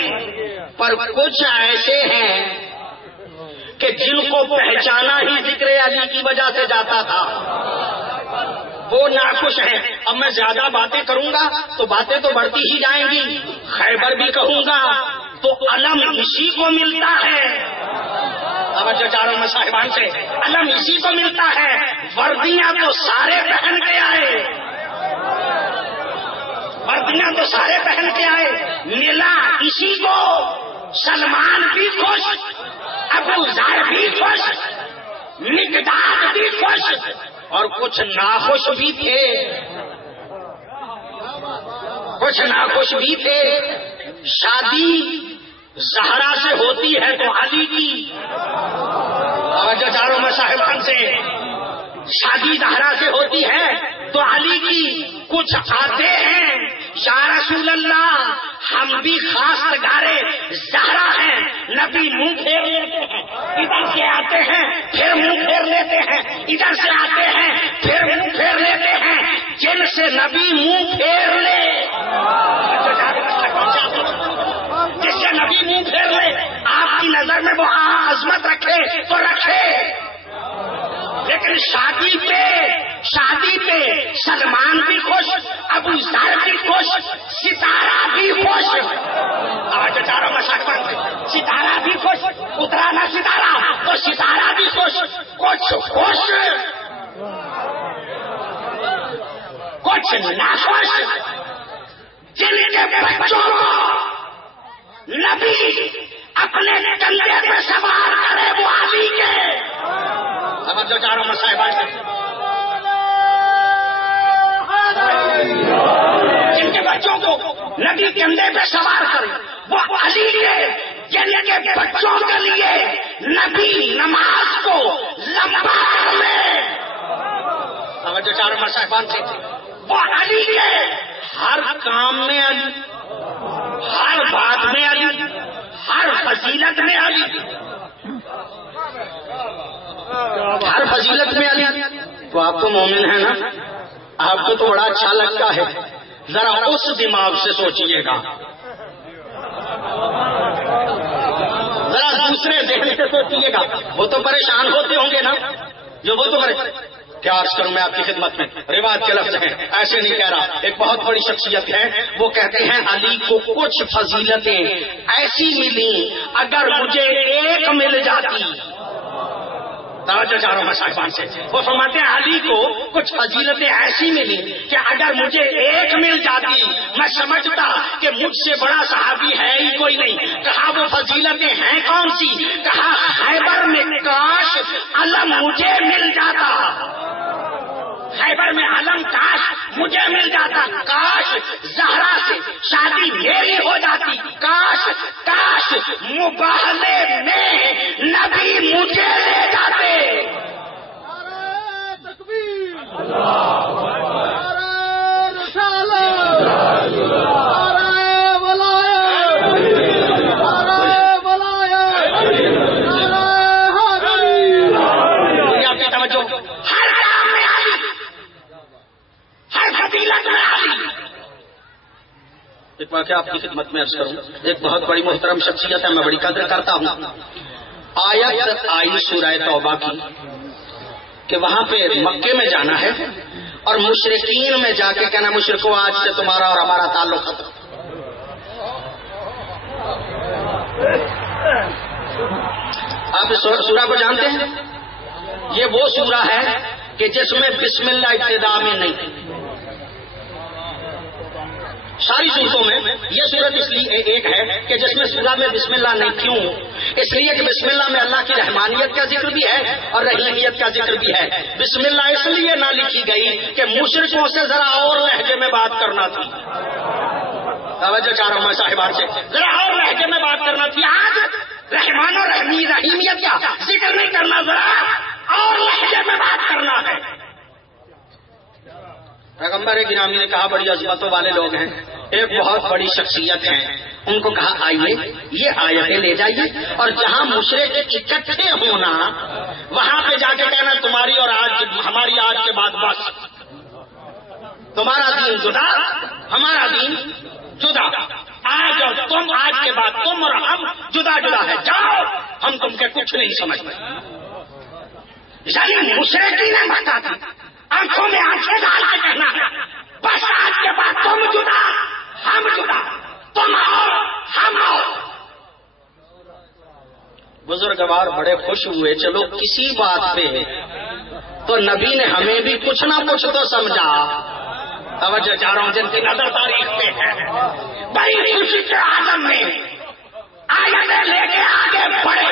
پر کچھ ایسے ہیں کہ جن کو پہچانا ہی ذکر علی کی وجہ سے جاتا تھا, وہ ناخوش ہیں. اب میں زیادہ باتیں کروں گا تو باتیں تو بڑھتی ہی جائیں گی. خیبر بھی کہوں گا تو علم اسی کو ملتا ہے. توجہ چاروں میں صاحبان سے, علم اسی کو ملتا ہے. وردیاں تو سارے پہن کے آئے, وردیاں تو سارے پہن کے آئے. ملا اسی کو. سلمان بھی خوش, ابو ذر بھی خوش, مقداد بھی خوش, اور کچھ ناخوش بھی تھے. کچھ ناخوش بھی تھے. شادی زہرا سے ہوتی ہے تو علی کی. توجہ چاروں میں صاحبان سے, شادی زہرا سے ہوتی ہے تو علی کی. کچھ آتے ہیں یا رسول اللہ ہم بھی خاص گارے زہرا ہیں. نبی منہ پھیر لیتے ہیں, ادھر سے آتے ہیں پھر منہ پھیر لیتے ہیں, ادھر سے آتے ہیں پھر منہ پھیر لیتے ہیں. جن سے نبی منہ پھیر لے, جس سے نبی منہ پھیر لے, آپ کی نظر میں وہ عظمت رکھے تو رکھے. لیکن شادی پہ سلمان بھی خوش, ابو ذر بھی خوش, ستارہ بھی خوش. آج چاروں مساکن ستارہ بھی خوش, اترا نہ ستارہ تو ستارہ بھی خوش. کچھ خوش کچھ ناخوش. جن کے بچوں کو نبی اپنے کندھے پہ سوار کرے وہ علی کے. جو چاروں مسائل جن کے بچوں کو نبی کندھے پہ سوار کرے وہ علی کے. جن کے بچوں کے لیے نبی نماز کو لمبا کر لے. جو چاروں مسائل سے وہ علی کے. ہر کام میں علی, ہر بات میں علی, ہر فضیلت میں علی, ہر فضیلت میں علی. تو آپ تو مومن ہیں نا, آپ کو تو بڑا اچھا لگتا ہے. ذرا اس دماغ سے سوچئے گا, ذرا دوسرے ذہن سے سوچئے گا. وہ تو پریشان ہوتے ہوں گے نا, جو وہ تو کیا عرض کروں میں آپ کی خدمت میں. روایت کے لفظ ہیں, ایسے نہیں کہہ رہا. ایک بہت بڑی شخصیت ہے, وہ کہتے ہیں علی کو کچھ فضیلتیں ایسی ملی اگر مجھے ایک مل جاتی. توجہ چاروں مسائل سے, وہ فرماتے ہیں علی کو کچھ فضیلتیں ایسی ملی کہ اگر مجھے ایک مل جاتی میں سمجھتا کہ مجھ سے بڑا صحابی ہے ہی کوئی نہیں. کہا وہ فضیلتیں ہیں کون سی؟ کہا خیبر میں کاش علم مجھے مل جاتا. خیبر میں علم کاش مجھے مل جاتا. کاش زہرا سے شادی میری ہو جاتی. کاش مباہلے میں نبی مجھے لے جاتے. ایک واقعہ آپ کی خدمت میں عرض کروں. ایک بہت بڑی محترم شخصیت ہے, میں بڑی قدر کرتا ہوں. آیت آئی سورہ توبہ کی کہ وہاں پہ مکے میں جانا ہے اور مشرکین میں جا کے کہنا مشرکو آج سے تمہارا اور ہمارا تعلق ختم. آپ اس سورہ کو جانتے ہیں؟ یہ وہ سورہ ہے کہ جس میں بسم اللہ ابتدا میں نہیں. ساری صورتوں میں یہ صورت اس لیے ایک ہے کہ جس میں سورہ میں بسم اللہ نہیں. کیوں؟ اس لیے کہ بسم اللہ میں اللہ کی رحمانیت کا ذکر بھی ہے اور رحیمیت کا ذکر بھی ہے. بسم اللہ اس لیے نہ لکھی گئی کہ مشرکوں سے ذرا اور لہجے میں بات کرنا تھی. توجہ چاروں میں صاحبان سے, ذرا اور لہجے میں بات کرنا تھی. آج رحمان اور رحیمیت کا ذکر نہیں کرنا, ذرا اور لہجے میں بات کرنا ہے. پیغمبر گرامی نے کہا بڑی عظمتوں والے لوگ ہیں، ایک بہت بڑی شخصیت ہیں، ان کو کہا آئیے یہ آیتیں لے جائیے اور جہاں مشرک اکٹھے ہونا وہاں پہ جا کے کہنا تمہاری اور آج ہماری آج کے بعد بس، تمہارا دین جدا ہمارا دین جدا، آج اور تم آج کے بعد تم اور ہم جدا جدا ہے، جاؤ ہم تم کے کچھ نہیں سمجھتے۔ یعنی مشرکی نے بتا تھا آنکھوں میں آنکھیں ڈال کے کہنا بس آج کے بعد تم جدا ہم جدا، تم آؤ ہم آؤ۔ بزرگوار بڑے خوش ہوئے، چلو کسی بات پہ تو نبی نے ہمیں بھی کچھ نہ کچھ تو سمجھا۔ توجہ چاہ رہا ہوں جن کی نظر تاریخ پہ ہے، بڑی خوشی کے عالم میں آیتیں لے کے آگے بڑھے،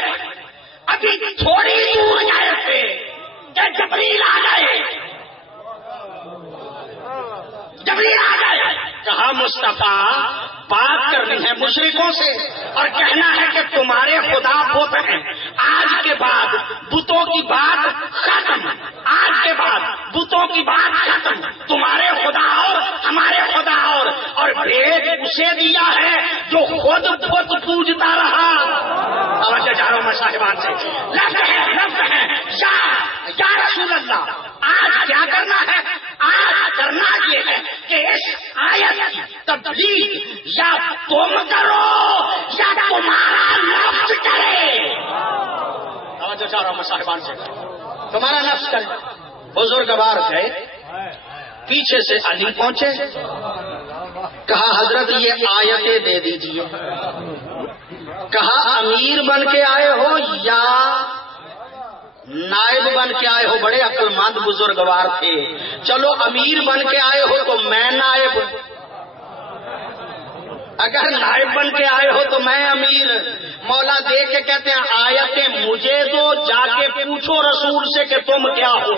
ابھی تھوڑی دور گئے تھے کہ جبریل آ گئے، جبریل آ گئے، کہا مصطفیٰ بات کرنی ہے مشرکوں سے اور کہنا ہے کہ تمہارے خدا بت ہیں، آج کے بعد بتوں کی بات ختم، آج کے بعد بتوں کی بات ختم، تمہارے خدا اور ہمارے خدا اور بھیج اسے دیا ہے جو خود بت پوجتا رہا۔ توجہ چاہ رہا ہوں میں صاحبان سے، لفظ ہے یا رسول اللہ، آج کیا کرنا ہے؟ آج کرنا یہ ہے کہ اس آیت کی تبلیغ یا تم کرو یا تمہارا نفس کرے۔ توجہ چاہ رہا ہوں میں صاحبان سے، تمہارا نفس کرے۔ بزرگوار گئے، پیچھے سے علی پہنچے، کہا حضرت یہ آیتیں دے دیجیے، کہا امیر بن کے آئے ہو یا نائب بن کے آئے ہو؟ بڑے عقل مند بزرگوار تھے، چلو امیر بن کے آئے ہو تو میں نائب، اگر نائب بن کے آئے ہو تو میں امیر۔ مولا دیکھ کے کہتے ہیں آیتیں مجھے دو، جا کے پوچھو رسول سے کہ تم کیا ہو۔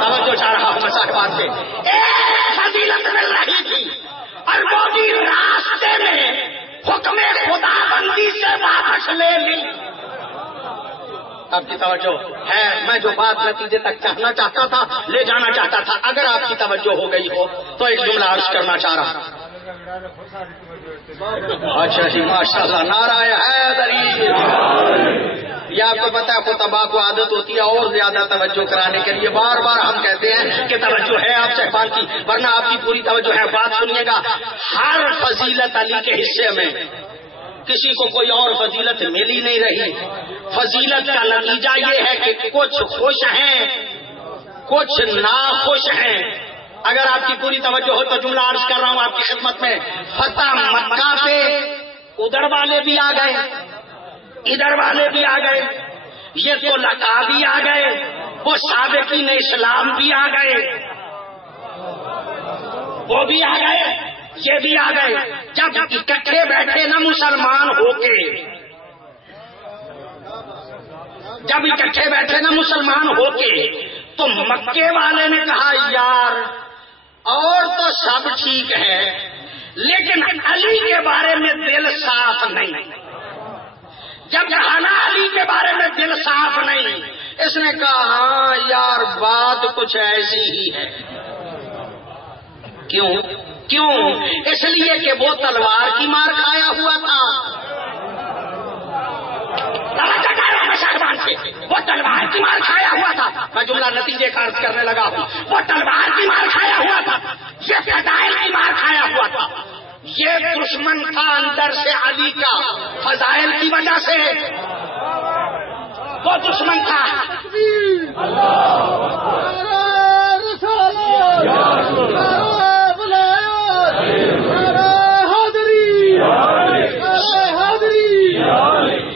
توجہ چاہ رہا ہوں مسائل بات سے، ایک فضیلت مل رہی تھی اور وہ بھی راستے میں حکم خدا بندی سے واپس لے لی۔ آپ کی توجہ ہے، میں جو بات نتیجے تک کہنا چاہتا تھا، لے جانا چاہتا تھا، اگر آپ کی توجہ ہو گئی ہو تو ایک جملہ عرض کرنا چاہ رہا۔ اچھا جی ماشاء اللہ، نعرہ حیدری۔ یہ آپ کو پتا ہے خطبہ کو عادت ہوتی ہے اور زیادہ توجہ کرانے کے لیے بار بار ہم کہتے ہیں کہ توجہ ہے آپ صاحبان کی، ورنہ آپ کی پوری توجہ ہے۔ بات سنیے گا، ہر فضیلت علی کے حصے میں کسی کو کوئی اور فضیلت مل ہی نہیں رہی۔ فضیلت کا نتیجہ یہ ہے کہ کچھ خوش ہیں کچھ ناخوش ہیں۔ اگر آپ کی پوری توجہ ہو تو جملہ عرض کر رہا ہوں آپ کی خدمت میں، فتح مکہ پہ ادھر والے بھی آ گئے ادھر والے بھی آ گئے، یہ تو لقا بھی آ گئے، وہ سابقین اسلام بھی آ گئے، وہ بھی آ گئے، یہ بھی آ گئے۔ جب اکٹھے بیٹھے نا مسلمان ہو کے، جب اکٹھے بیٹھے نا مسلمان ہو کے، تو مکے والے نے کہا یار اور تو سب ٹھیک ہے لیکن علی کے بارے میں دل صاف نہیں۔ جب کہا علی کے بارے میں دل صاف نہیں، اس نے کہا ہاں یار بات کچھ ایسی ہی ہے۔ کیوں؟ اس لیے کہ وہ تلوار کی مار کھایا ہوا تھا۔ وہ تلوار کی مار کھایا ہوا تھا، میں جملہ نتیجے کا عرض کرنے لگا ہوں، وہ تلوار کی مار کھایا ہوا تھا، یہ فضائل کی مار کھایا ہوا تھا، یہ دشمن تھا اندر سے علی کا، فضائل کی وجہ سے وہ دشمن تھا۔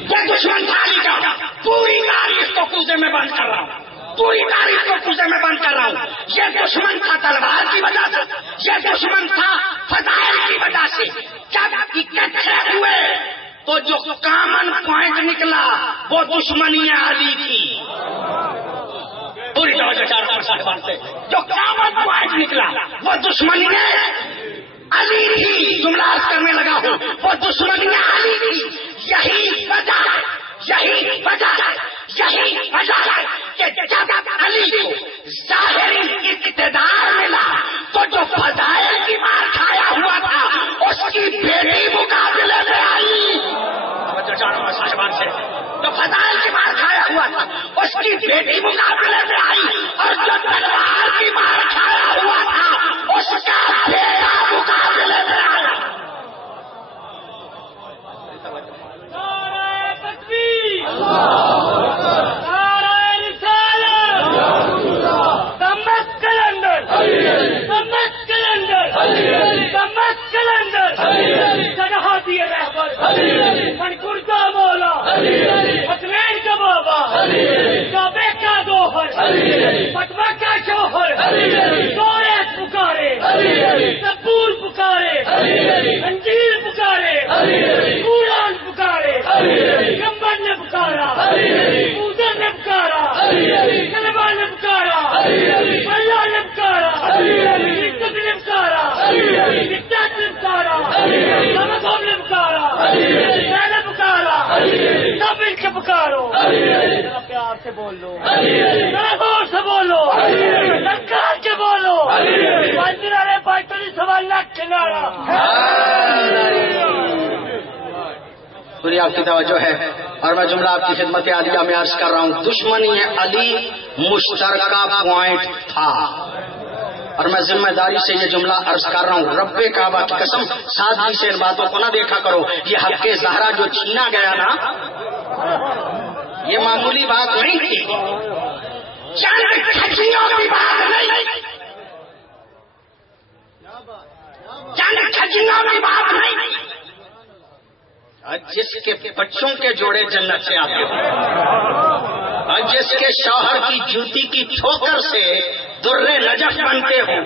یہ دشمن تھا علی کا۔ پوری تاریخ کو کوزے میں بند کر رہا ہوں، پوری تاریخ کو کوزے میں بند کر رہا ہوں۔ یہ دشمن تھا تلوار کی وجہ سے، یہ دشمن تھا فضائل کی وجہ سے۔ جب اکٹھے ہوئے تو جو کامن پوائنٹ نکلا وہ دشمنی علی کی۔ پوری توجہ چار سے جو کامن پوائنٹ نکلا وہ دشمنی علی کی۔ جملہ عرض کرنے لگا ہوں، وہ دشمنی علی کی۔ یہی وجہ کہ جب علی کو ظاہری اقتدار ملا وہ جو فضائل کی مار کھایا ہوا تھا اس کی بیٹی مقابلے میں آئی. صاحبان سے جو فضائل کی مار کھایا ہوا تھا اس کی بیٹی مقابلے میں آئی, اور جو تلوار کی مار کھایا ہوا تھا اس کا بیٹا مقابلے میں آیا. پٹوا کا شوہر پکارے, سبور پکارے, انجیر پکارے, قرآن پکارے, کمبر نے پکارا, پوزن نے پکارا, کلبا نے پکارا, اللہ نے پکارا, عزت نے پکارا, عزت نے پکارا, نمکوں نے پکارا, میں نے پکارا, سب ان کے پکارو. پیار سے بول لو, غور سے بولو, لگار کے بولو, پنجرے پاٹری سوال لاکھ کنارا. پوری آپ کی توجہ ہے اور میں جملہ آپ کی خدمت عالیہ میں عرض کر رہا ہوں. دشمنی علی مشترکہ پوائنٹ تھا, اور میں ذمہ داری سے یہ جملہ عرض کر رہا ہوں. رب کعبہ کی قسم سادگی سے ان باتوں کو نہ دیکھا کرو. یہ حق زہرا جو چھینا گیا نا, یہ معمولی بات نہیں تھی, چند کھچیوں کی بات نہیں, چند کھچیوں کی بات نہیں. جس کے بچوں کے جوڑے جنت سے آتے ہو, اور جس کے شوہر کی جوتی کی ٹھوکر سے درے نجف بنتے ہو,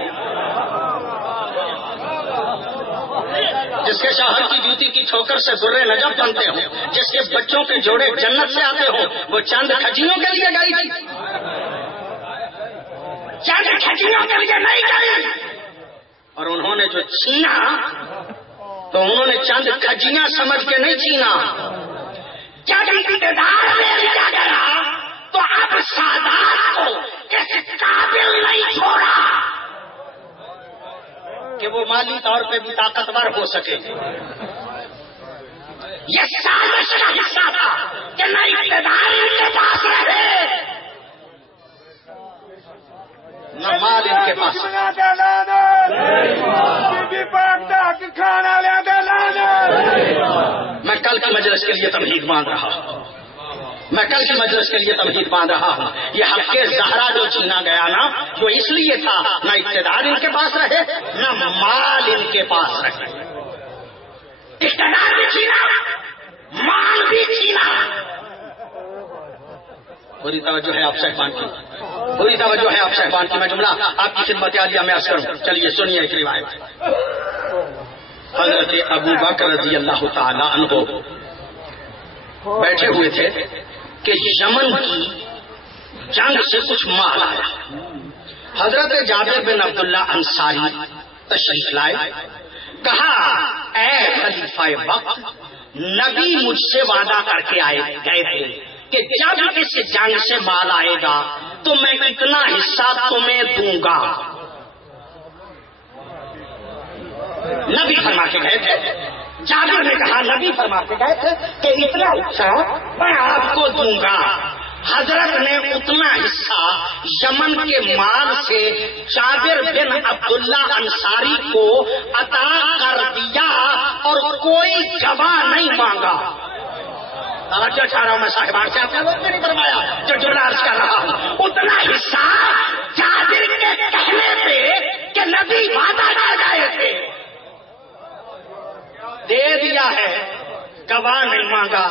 جس کے شوہر کی جوتی کی ٹھوکر سے درے نجف بنتے ہو, جس کے بچوں کے جوڑے جنت سے آتے ہو, وہ چند کھجیوں کے لیے گئی تھی, چند کھجیوں کے لیے نہیں گئی. اور انہوں نے جو چھینا تو انہوں نے چند کھجیاں سمجھ کے نہیں چھینا. جب اقتدار لے لیا گیا تو اب سادات کو اس قابل نہیں چھوڑا کہ وہ مالی طور پہ بھی طاقتور ہو سکے. یہ سازش کا حصہ تھا کہ نہ اقتدار ان کے پاس رہے نہ مال ان کے پاس. میں کل کی مجلس کے لیے تمہید باندھ رہا ہوں, میں کل کی مجلس کے لیے تمہید باندھ رہا ہوں. یہ حق زہرا جو چھینا گیا نا, جو اس لیے تھا نہ اقتدار ان کے پاس رہے نہ مال ان کے پاس رہے. اقتدار بھی چھینا, مال بھی چھینا. پوری توجہ ہے آپ صاحبان کی, پوری توجہ ہے آپ صاحبان کی. میں جملہ آپ کی خدمت عالیہ میں عرض کروں. چلیے سنیے ایک روایت. حضرت ابو بکر رضی اللہ تعالی عنہ بیٹھے ہوئے تھے کہ یمن کی جنگ سے کچھ مال آیا. حضرت جابر بن عبداللہ انصاری تشریف لائے, کہا اے خلیفہ وقت, نبی مجھ سے وعدہ کر کے گئے تھے کہ جب اس جنگ سے مال آئے گا تو میں اتنا حصہ تمہیں دوں گا. نبی فرما کے گئے تھے, جابر نے کہا نبی فرما کے گئے تھے کہ اتنا حصہ میں آپ کو دوں گا. حضرت نے اتنا حصہ یمن کے مال سے جابر بن عبداللہ انصاری کو عطا کر دیا اور کوئی گواہ نہیں مانگا. توجہ چاہ رہا ہوں میں صاحبان سے, آپ نے وقت نہیں فرمایا جو جملہ عرض کر رہا ہوں. اتنا حصہ جابر کے کہنے پہ کہ نبی وعدہ کر گئے تھے دے دیا ہے, گواہ نہیں مانگا.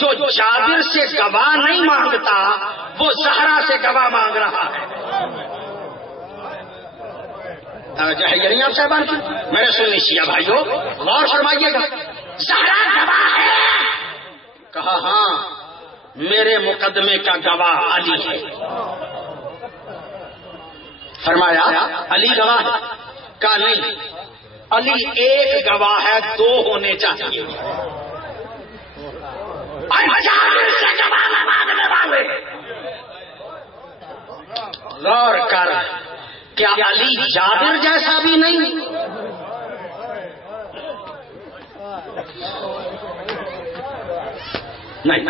جو جابر سے گواہ نہیں مانگتا وہ زہرا سے گواہ مانگ رہا ہے. یعنی آپ صاحبان کی میرے سننی شیعہ بھائیو غور فرمائیے گا. زہرا گواہ ہے, کہا ہاں میرے مقدمے کا گواہ علی ہے. فرمایا علی گواہ ہے, کہا نہیں علی ایک گواہ ہے, دو ہونے چاہیے. سے گواہ مانگنے والے غور کر کیا علی جابر جیسا بھی نہیں؟ نہیں،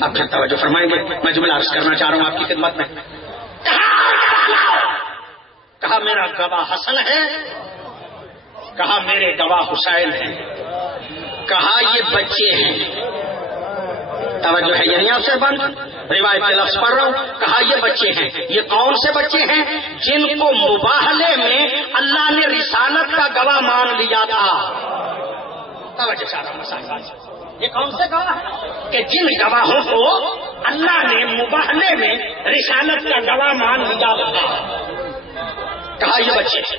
آپ پھر توجہ فرمائیں گے، میں جملہ عرض کرنا چاہ رہا ہوں آپ کی خدمت میں. کہا میرا گواہ حسن ہے، کہا میرے گواہ حسین ہیں، کہا یہ بچے ہیں. توجہ ہے یعنی آپ سے بند روایت کے لفظ پڑھ رہا ہوں. کہا یہ بچے ہیں. یہ کون سے بچے ہیں؟ جن کو مباہلے میں اللہ نے رسالت کا گواہ مان لیا تھا. توجہ چاہ رہا ہوں. یہ کون سے گواہ ہے؟ کہ جن گواہوں کو اللہ نے مباہلے میں رسالت کا گواہ مان لیا تھا. کہا یہ بچے ہیں.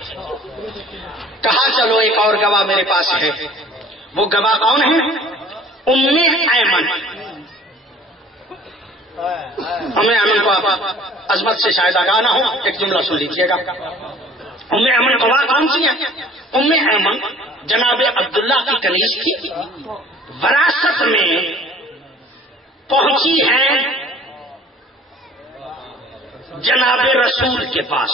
کہا چلو ایک اور گواہ میرے پاس ہے. وہ گواہ کون ہے؟ ام ایمن. ام ایمن کو آپ عظمت سے شاید آگاہ نہ ہو، ایک جملہ سن لیجیے گا. ام ایمن گواہ کون سی ہے؟ ام ایمن جناب عبداللہ کی کنیز تھی، وراثت میں پہنچی ہے جناب رسول کے پاس.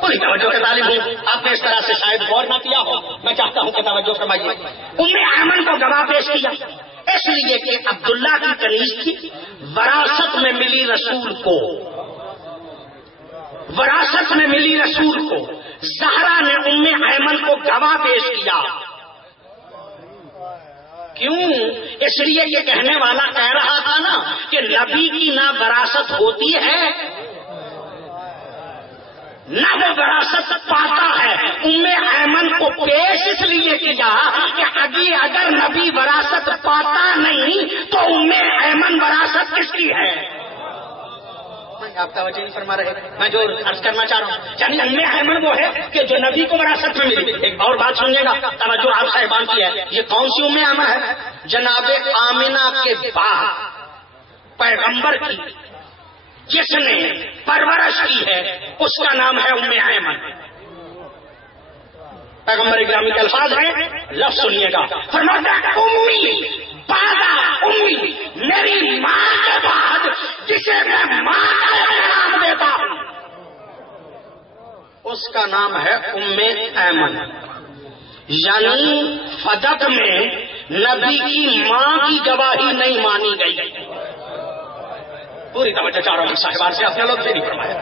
پوری توجہ کے طالب ہوں، آپ نے اس طرح سے شاید غور نہ کیا ہو، میں چاہتا ہوں کہ توجہ فرمائیے. ام ایمن کو گواہ پیش کیا اس لیے کہ عبداللہ کی کنیز تھی، وراثت میں ملی رسول کو، وراثت میں ملی رسول کو. زہرا نے ام ایمن کو گواہ پیش کیا. کیوں؟ اس لیے یہ کہنے والا کہہ رہا تھا نا کہ نبی کی نہ وراثت ہوتی ہے نہ وہ وراثت پاتا ہے. ام ایمن کو پیش اس لیے کیا کہ اگر نبی وراثت پاتا نہیں تو ام ایمن وراثت کس کی ہے؟ آپ کا وجہ نہیں فرما رہے، میں جو عرض کرنا چاہ رہا ہوں یعنی ام ایمن وہ ہے کہ جو نبی کو وراثت میں ملی. ایک اور بات سنیے گا، توجہ آپ صاحبان کی ہے. یہ کون سی ام ایمن ہے؟ جناب آمنہ کے بعد پیغمبر کی جس نے پرورش کی ہے اس کا نام ہے ام ایمن. پیغمبر گرامی کے الفاظ ہیں، لفظ سنیے گا. فرماتا ہے امی بادا امی، میری ماں کے بعد جسے میں ماں کا نام دیتا ہوں اس کا نام ہے ام ایمن. یعنی فدق میں نبی کی ماں کی گواہی نہیں مانی گئی. پوری توجہ چاہ رہا ہوں صاحبان سے، اپنے لوگ سے نہیں فرمایا.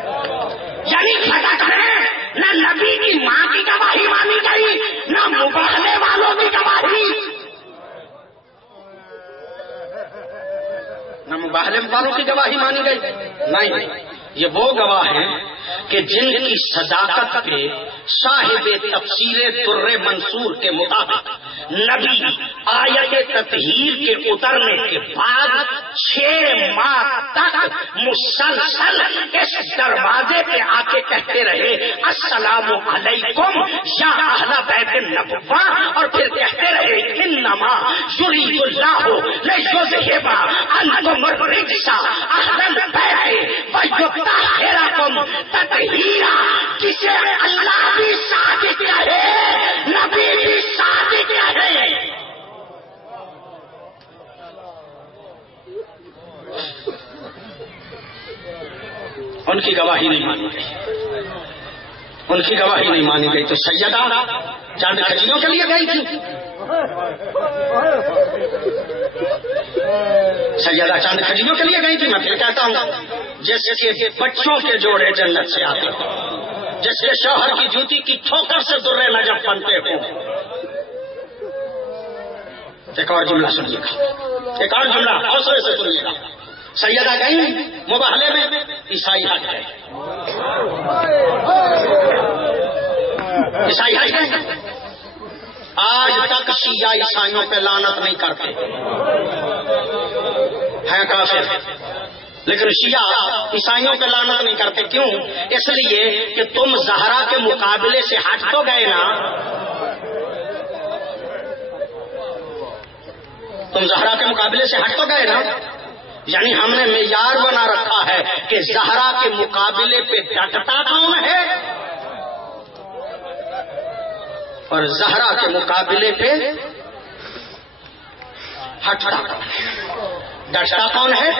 یعنی فدق میں نہ نبی کی ماں کی گواہی مانی گئی نہ مباہلے والوں کی گواہی، نہ مباہلے والوں کی گواہی مانی گئی. نہیں، یہ وہ گواہ ہیں کہ جن کی صداقت پہ صاحب تفسیر در منصور کے مطابق نبی آیت تطہیر کے اترنے کے بعد 6 ماہ تک مسلسل اس دروازے پہ آ کے کہتے رہے السلام علیکم یا اہل بیت النبوہ، اور پھر کہتے رہے انما یرید اللہ لیذہب عنکم الرجس اہل البیت ویطہرکم تطہیرا. جسے اللہ بھی صادق ہے نبی بھی صادق ہے. ان کی گواہی نہیں مانی گئی، ان کی گواہی نہیں مانی گئی. تو سیدہ چاند کھجیوں کے لیے گئی تھی، سیدہ چاند کھجیوں کے لیے گئی تھی. میں پھر کہتا ہوں جیسے کہ بچوں کے جوڑے جنت سے آتے ہیں، جیسے شوہر کی جوتی کی ٹھوکر سے درے نجف بنتے ہوں. ایک اور جملہ سنیے گا، ایک اور جملہ حوصلے سے سنیے گا. سیدہ گئی مباہلے میں، عیسائی ہٹ گئے، عیسائی ہٹ گئے. آج تک شیعہ عیسائیوں پہ لعنت نہیں کرتے ہیں کافر، لیکن شیعہ عیسائیوں پہ لعنت نہیں کرتے. کیوں؟ اس لیے کہ تم زہرا کے مقابلے سے ہٹ تو گئے نا، تم زہرا کے مقابلے سے ہٹ تو گئے نا. یعنی ہم نے معیار بنا رکھا ہے کہ زہرا کے مقابلے پہ ڈٹتا کون ہے اور زہرا کے مقابلے پہ ہٹتا کون ہے، ڈٹتا کون ہے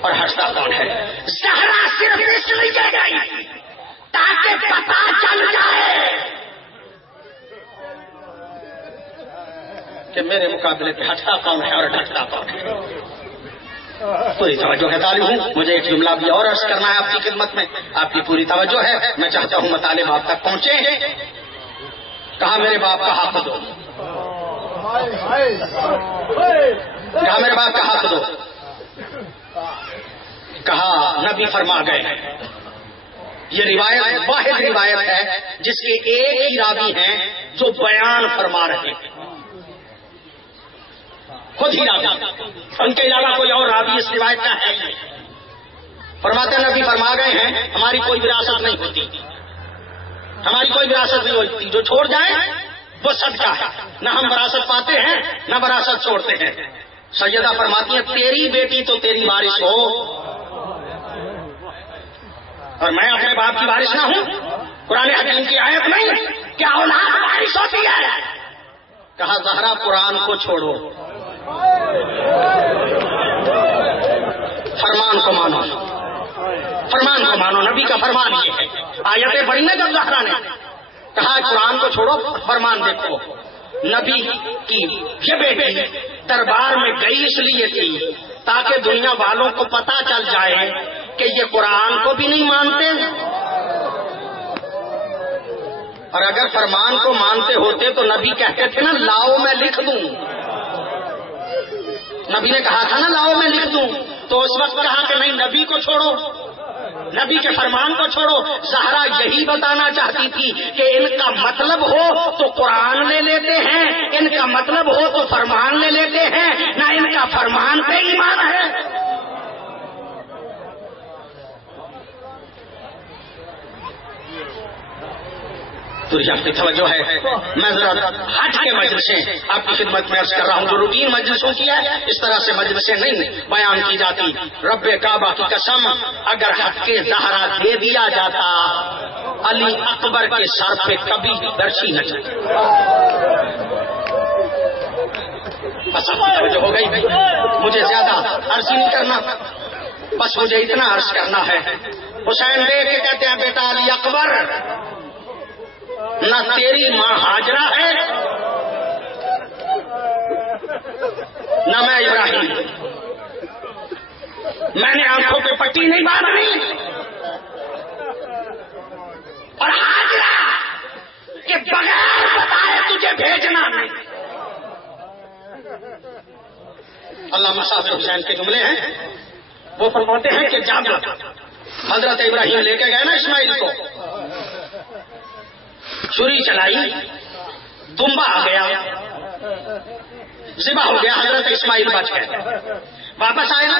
اور ہٹتا کون ہے. زہرا صرف اس لیے گئی تاکہ پتا چل جائے کہ میرے مقابلے پہ ہٹتا کون ہے اور ڈٹتا کون ہے. پوری توجہ ہے طالب ہوں. مجھے ایک جملہ بھی اور عرض کرنا ہے آپ کی خدمت میں. آپ کی پوری توجہ ہے. میں چاہتا ہوں مطالب آپ تک پہنچے. کہا میرے باپ کا حق دو، کہا میرے باپ کا حق دو. کہا نبی فرما گئے. یہ روایت واحد روایت ہے جس کے ایک ہی راوی ہیں جو بیان فرما رہے ہیں، خود ہی راوی. ان کے علاوہ کوئی اور راوی اس روایت کا ہے نہیں. فرماتے نبی فرما گئے ہیں ہماری کوئی وراثت نہیں ہوتی، ہماری کوئی وراثت نہیں ہوتی. جو چھوڑ جائے وہ صدقہ ہے. نہ ہم وراثت پاتے ہیں نہ وراثت چھوڑتے ہیں. سیدہ فرماتی ہیں تیری بیٹی تو تیری وارث ہو اور میں اپنے باپ کی وارث نہ ہوں. قرآن حکیم کی آیت نہیں کیا اولاد وارث ہوتی ہے. کہا زہرا قرآن کو چھوڑو، فرمان کو مانو، فرمان کو مانو. نبی کا فرمان یہ ہے. آیتیں پڑھی نا جب زہرا نے کہا قرآن کو چھوڑو فرمان دیکھو. نبی کی یہ بیٹی دربار میں گئی اس لیے تھی تاکہ دنیا والوں کو پتا چل جائے کہ یہ قرآن کو بھی نہیں مانتے، اور اگر فرمان کو مانتے ہوتے تو نبی کہتے تھے نا لاؤ میں لکھ دوں. نبی نے کہا تھا نا لاؤ میں لکھ دوں. تو اس وقت کہا کہ نہیں نبی کو چھوڑو، نبی کے فرمان کو چھوڑو. زہرا یہی بتانا چاہتی تھی کہ ان کا مطلب ہو تو قرآن لے لیتے ہیں، ان کا مطلب ہو تو فرمان لے لیتے ہیں، نہ ان کا فرمان پہ ایمان ہے. تو آپ کی توجہ ہے. میں ذرا ہٹ کے مجلسیں آپ کی خدمت میں عرض کر رہا ہوں جو روٹین مجلسوں کی ہے. اس طرح سے مجلسیں نہیں بیان کی جاتی. رب کعبہ کی قسم اگر حق کے زہرا دے دیا جاتا علی اکبر کے سر پہ کبھی درچی نہ چلتی. بس آپ کی توجہ ہو گئی. مجھے زیادہ عرض نہیں کرنا، بس مجھے اتنا عرض کرنا ہے. حسین دیکھ کے کہتے ہیں بیٹا علی اکبر نہ تیری ماں ہاجرہ ہے نہ میں ابراہیم. میں نے آنکھوں پہ پٹی نہیں باندھی اور ہاجرہ کے بغیر بتائے تجھے بھیجنا نہیں. اللہ مسافر حسین کے جملے ہیں. وہ فرماتے ہیں کہ جب حضرت ابراہیم لے کے گئے نا اسماعیل کو، چھری چلائی، دمبا آ گیا، ذبح ہو گیا، حضرت اسماعیل بچ گئے. واپس آئے نا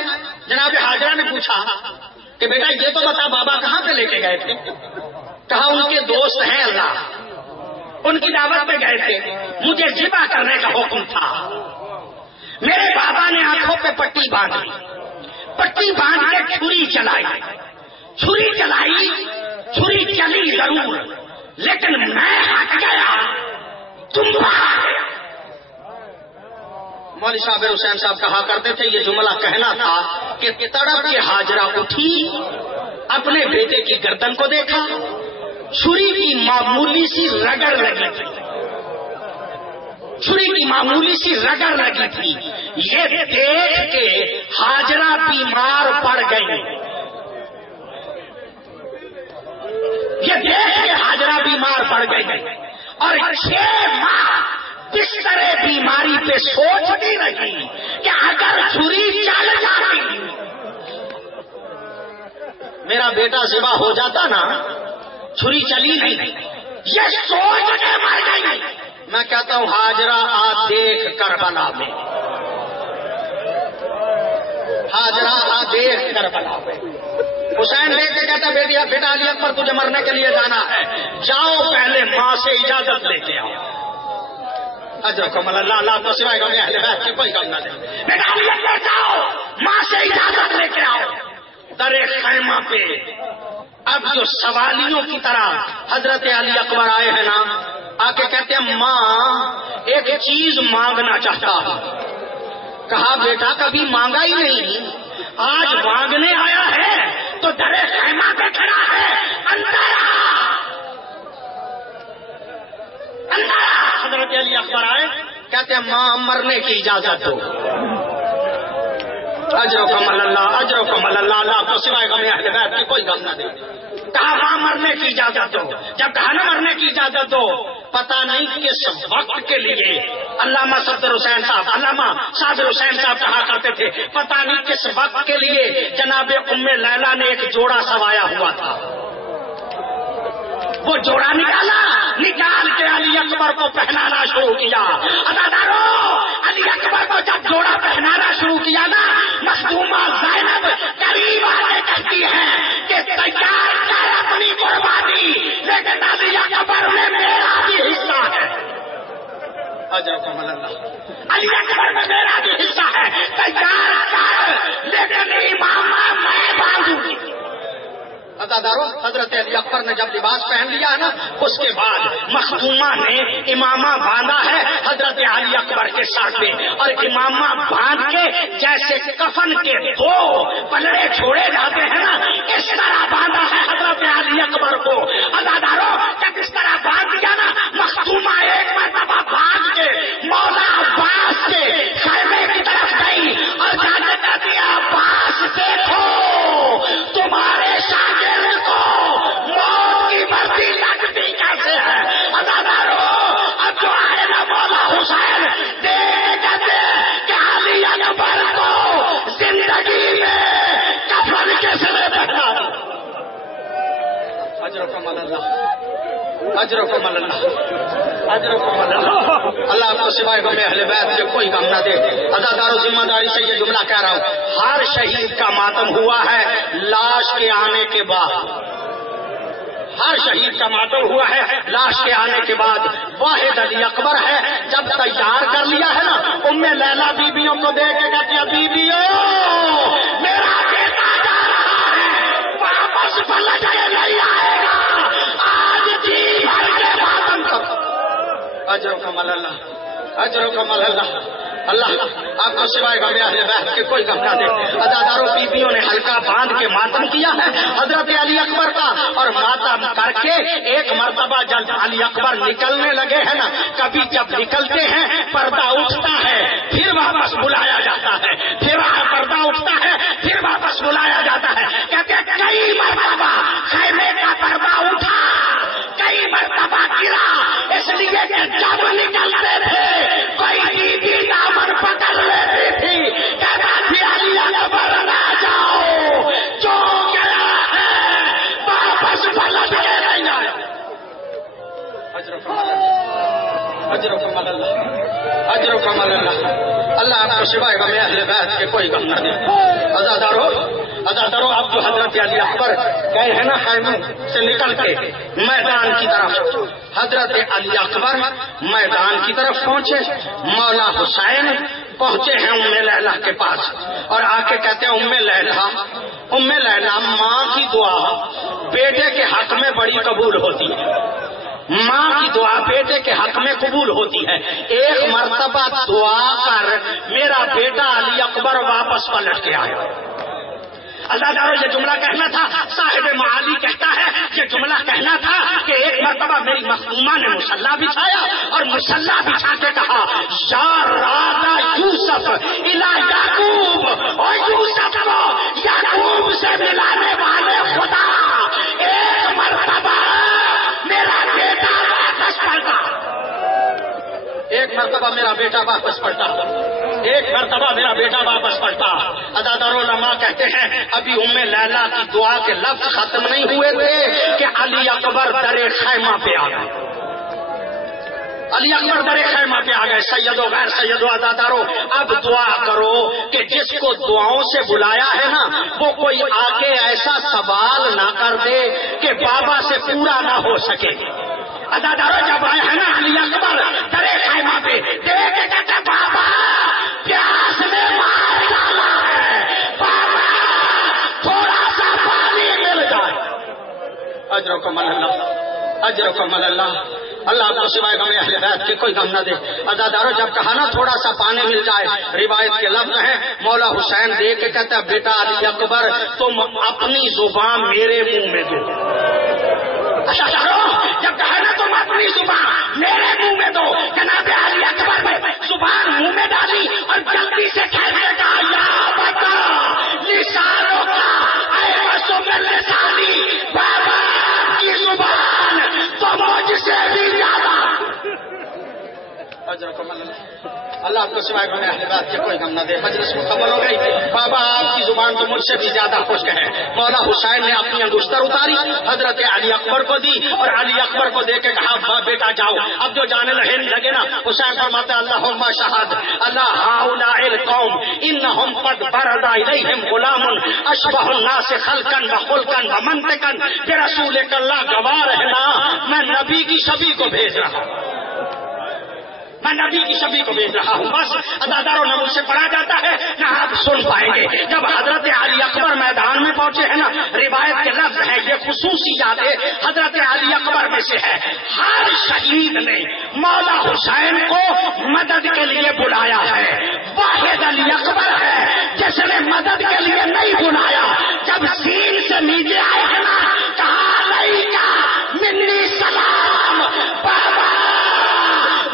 جناب حاجرہ نے پوچھا کہ بیٹا یہ تو بتا بابا کہاں پہ لے کے گئے تھے. کہا ان کے دوست ہیں اللہ، ان کی دعوت پہ گئے تھے، مجھے ذبح کرنے کا حکم تھا. میرے بابا نے آنکھوں پہ پٹی باندھی، پٹی باندھ کے چھری چلائی، چھری چلائی، چھری چلی ضرور لیکن میں ہٹ گیا، تم آ گیا. مولوی صابر حسین صاحب کہا کرتے تھے یہ جملہ کہنا تھا کہ تڑپ کے حاجرہ اٹھی، اپنے بیٹے کی گردن کو دیکھا، چھری کی معمولی سی رگڑ لگی تھی، چھری کی معمولی سی رگڑ لگی تھی. یہ دیکھ کے حاجرہ بیمار پڑ گئی، یہ دیکھ کے حاجرہ بیمار پڑ گئی اور 6 ماہ بستر بیماری پہ سوچتی رہی کہ اگر چھری چل جاتی میرا بیٹا ذبح ہو جاتا نا. چھری چلی نہیں، یہ سوچ کے مر گئی. میں کہتا ہوں حاجرہ آ دیکھ کربلا میں، حاجرہ آ دیکھ کربلا میں. حسین لے کے کہتا بیٹا علی اکبر تجھے مرنے کے لیے جانا ہے، جاؤ پہلے ماں سے اجازت لے کے آؤ. اجرکم اللہ لا تو سوائے گا اہل بیت کے کوئی کام نہ دے. بیٹا علی اکبر جاؤ ماں سے اجازت لے کے آؤ. در خیمہ پہ اب جو سوالیوں کی طرح حضرت علی اکبر آئے ہیں نا، آ کے کہتے ہیں ماں ایک چیز مانگنا چاہتا ہوں. کہا بیٹا کبھی مانگا ہی نہیں، آج مانگنے آیا ہے تو درے خیمہ پہ کھڑا ہے، اندر اندر۔ حضرت علی اکبر آئے، کہتے ہیں ماں مرنے کی اجازت دو۔ اجرکم اللہ، اجرکم اللہ، اللہ کو سوائے غم اہل بیت کی کوئی غم نہ دے۔ کہا ماں مرنے کی اجازت دو، جب کہا نا مرنے کی اجازت دو، پتہ نہیں کس وقت کے لیے علامہ صفدر حسین صاحب، علامہ صادر حسین صاحب کہا کرتے تھے، پتہ نہیں کس وقت کے لیے جناب ام لیلا نے ایک جوڑا سوایا ہوا تھا۔ وہ جوڑا نکال کے علی اکبر کو پہنانا شروع کیا۔ عزادارو، علی اکبر کو جب جوڑا پہنانا شروع کیا نا، مخدومہ زینب قریب آ کے کہتی ہے کہ تیار کر اپنی قربانی، لیکن علی اکبر میں میرا بھی حصہ ہے۔ علی اکبر میں میرا بھی حصہ ہے، تیار کر، لیکن امامہ میں باندھوں گی۔ عزادارو، حضرت علی اکبر نے جب لباس پہن لیا نا، اس کے بعد مخدومہ نے امامہ باندھا ہے حضرت علی اکبر کے ساتھ میں، اور امامہ باندھ کے جیسے کفن کے دو پلڑے چھوڑے جاتے ہیں نا، اس طرح باندھا ہے حضرت علی اکبر کو۔ عزادارو، جب اس طرح باندھ دیا نا، مخدومہ ایک مرتبہ باندھ کے مولا عباس کے خیمے کی طرف گئی اور جانے کہتی ہے، عباس دیکھو تمہارے شاگرد کو موت کی مرضی لگتی کیسے ہے۔ عزادارو، اب جو آئے نا مولا حسین دیکھتے کہ علی اکبر کو زندگی میں کفن کے سرے پہنا۔ اجرکم اللہ، اجرکم اللہ، اجرکم اللہ، اللہ کو سوائے غم اہل بیت سے کوئی غم نہ دے۔ عزادارو، ذمہ داری سے یہ جملہ کہہ رہا ہوں، ہر شہید کا ماتم ہوا ہے لاش کے آنے کے بعد، ہر شہید کا ماتم ہوا ہے لاش کے آنے کے بعد۔ واحد علی اکبر ہے، جب تیار کر لیا ہے نا، ام لیلا بیویوں کو دیکھ کے کہتی ہے، بیویوں میرا بیٹا جا رہا ہے، واپس پلٹ کے نہیں آئے گا، آج جی بھر کے ماتم کرو۔ اجرکم اللہ، اجرکم اللہ، اللہ آپ کو سوائے غم اہل بیت کے کوئی غم نہ دے۔ عزادارو، بیویوں نے ہلکا باندھ کے ماتم کیا ہے حضرت علی اکبر کا، اور ماتم کر کے ایک مرتبہ جب علی اکبر نکلنے لگے ہیں نا، کبھی جب نکلتے ہیں پردہ اٹھتا ہے، پھر واپس بلایا جاتا ہے، پھر پردہ اٹھتا ہے، پھر واپس بلایا جاتا ہے۔ کہتے ہیں کئی مرتبہ خیمے کا پردہ اٹھا، کئی مرتبہ گرا، اس لیے کہ جب نکلتے تھے کوئی بیوی دامن پکڑ لیتی تھی، کہتا تھی علی اکبر نہ جاؤ، جو گیا ہے واپس پلٹ کے نہیں آئے۔ اجرکم اللہ، اجرکم اللہ، اللہ آپ کو سوائے غم اہل بیت کے کوئی غم نہ دے۔ عزادارو، عزادارو، اب جو حضرت علی اکبر گئے ہیں نا خیمے سے نکل کے میدان کی طرف، حضرت علی اکبر میدان کی طرف پہنچے، مولا حسین پہنچے ہیں ام لیلا کے پاس، اور آ کے کہتے ہیں، ام لیلا، ام لیلا، ماں کی دعا بیٹے کے حق میں بڑی قبول ہوتی ہے، ماں کی دعا بیٹے کے حق میں قبول ہوتی ہے، ایک مرتبہ دعا کر میرا بیٹا علی اکبر واپس پلٹ کے آیا۔ عزادارو، یہ جملہ کہنا تھا، صاحب معالی کہتا ہے یہ جملہ کہنا تھا کہ ایک مرتبہ میری مخدومہ نے مصلی بچھایا، اور مصلی بچھا کے کہا، یا رادا یوسف الی یعقوب، اور یوسف کو یعقوب سے ملانے والے خدا، ایک مرتبہ میرا بیٹا واپس پلٹا، ایک مرتبہ میرا بیٹا واپس پلٹا، ایک مرتبہ میرا بیٹا واپس پلٹا۔ عزادارو، علماء کہتے ہیں ابھی ام لیلا کی دعا کے لفظ ختم نہیں ہوئے تھے کہ علی اکبر درے خیمہ پہ آ گئے، علی اکبر درے خیمہ پہ آ گئے۔ سیدو غیر سیدو، عزادارو، اب دعا کرو کہ جس کو دعاؤں سے بلایا ہے نا، وہ کوئی آگے ایسا سوال نہ کر دے کہ بابا سے پورا نہ ہو سکے۔ عزادارو، جب آئے ہیں نا علی اکبر درے خیمہ پہ، دیکھ کے کہتے بابا پیاس نے مار ڈالا ہے، بابا تھوڑا سا پانی مل جائے۔ اجرکم اللہ، اجرکم اللہ، اللہ کو سوائے غم اہل بیت کے کوئی غم نہ دے. عزادارو جب کہا نا تھوڑا سا پانی مل جائے, روایت کے لفظ ہیں مولا حسین دے کے کہتا ہے بیٹا علی اکبر تم اپنی زبان میرے منہ میں دو. جب کہا نا تم اپنی زبان میرے منہ میں دو, جناب علی اکبر نے زبان منہ میں ڈالی اور جلدی سے کہنے کا یا بتا نثاروں کا اے وسو میں لسانی بابا کی زبان تو مجھ سے بھی زیادہ. اللہ کو سوائے غم اہل بیت کے کوئی غم نہ دے. مجلس مکمل ہو گئی. بابا آپ کی زبان تو مجھ سے بھی زیادہ خوش ہے. مولا حسین نے اپنی انگشتر اتاری, حضرت علی اکبر کو دی اور علی اکبر کو دے کے کہا بیٹا جاؤ. اب جو جانے لگے نا, حسین فرماتا اللہم شہد اللہ ہؤلاء القوم انہم قد برد الیہم غلام اشبہ الناس خلقا وخلقا ومنطقا برسولک اللہ گواہ رہنا میں نبی کی شبی کو بھیج رہا ہوں, میں نبی کی شبی کو بھیج رہا ہوں. بس عزاداروں نہ مجھ سے پڑھا جاتا ہے نہ آپ سن پائیں گے. جب حضرت علی اکبر میدان میں پہنچے ہیں نا, روایت کے لفظ ہے یہ خصوصیات حضرت علی اکبر میں سے ہے. ہر شہید نے مولا حسین کو مدد کے لیے بلایا ہے, واحد علی اکبر ہے جس نے مدد کے لیے نہیں بلایا. جب سین سے نیچے آئے ہیں نا, کہا نہیں کا منی سلام بابا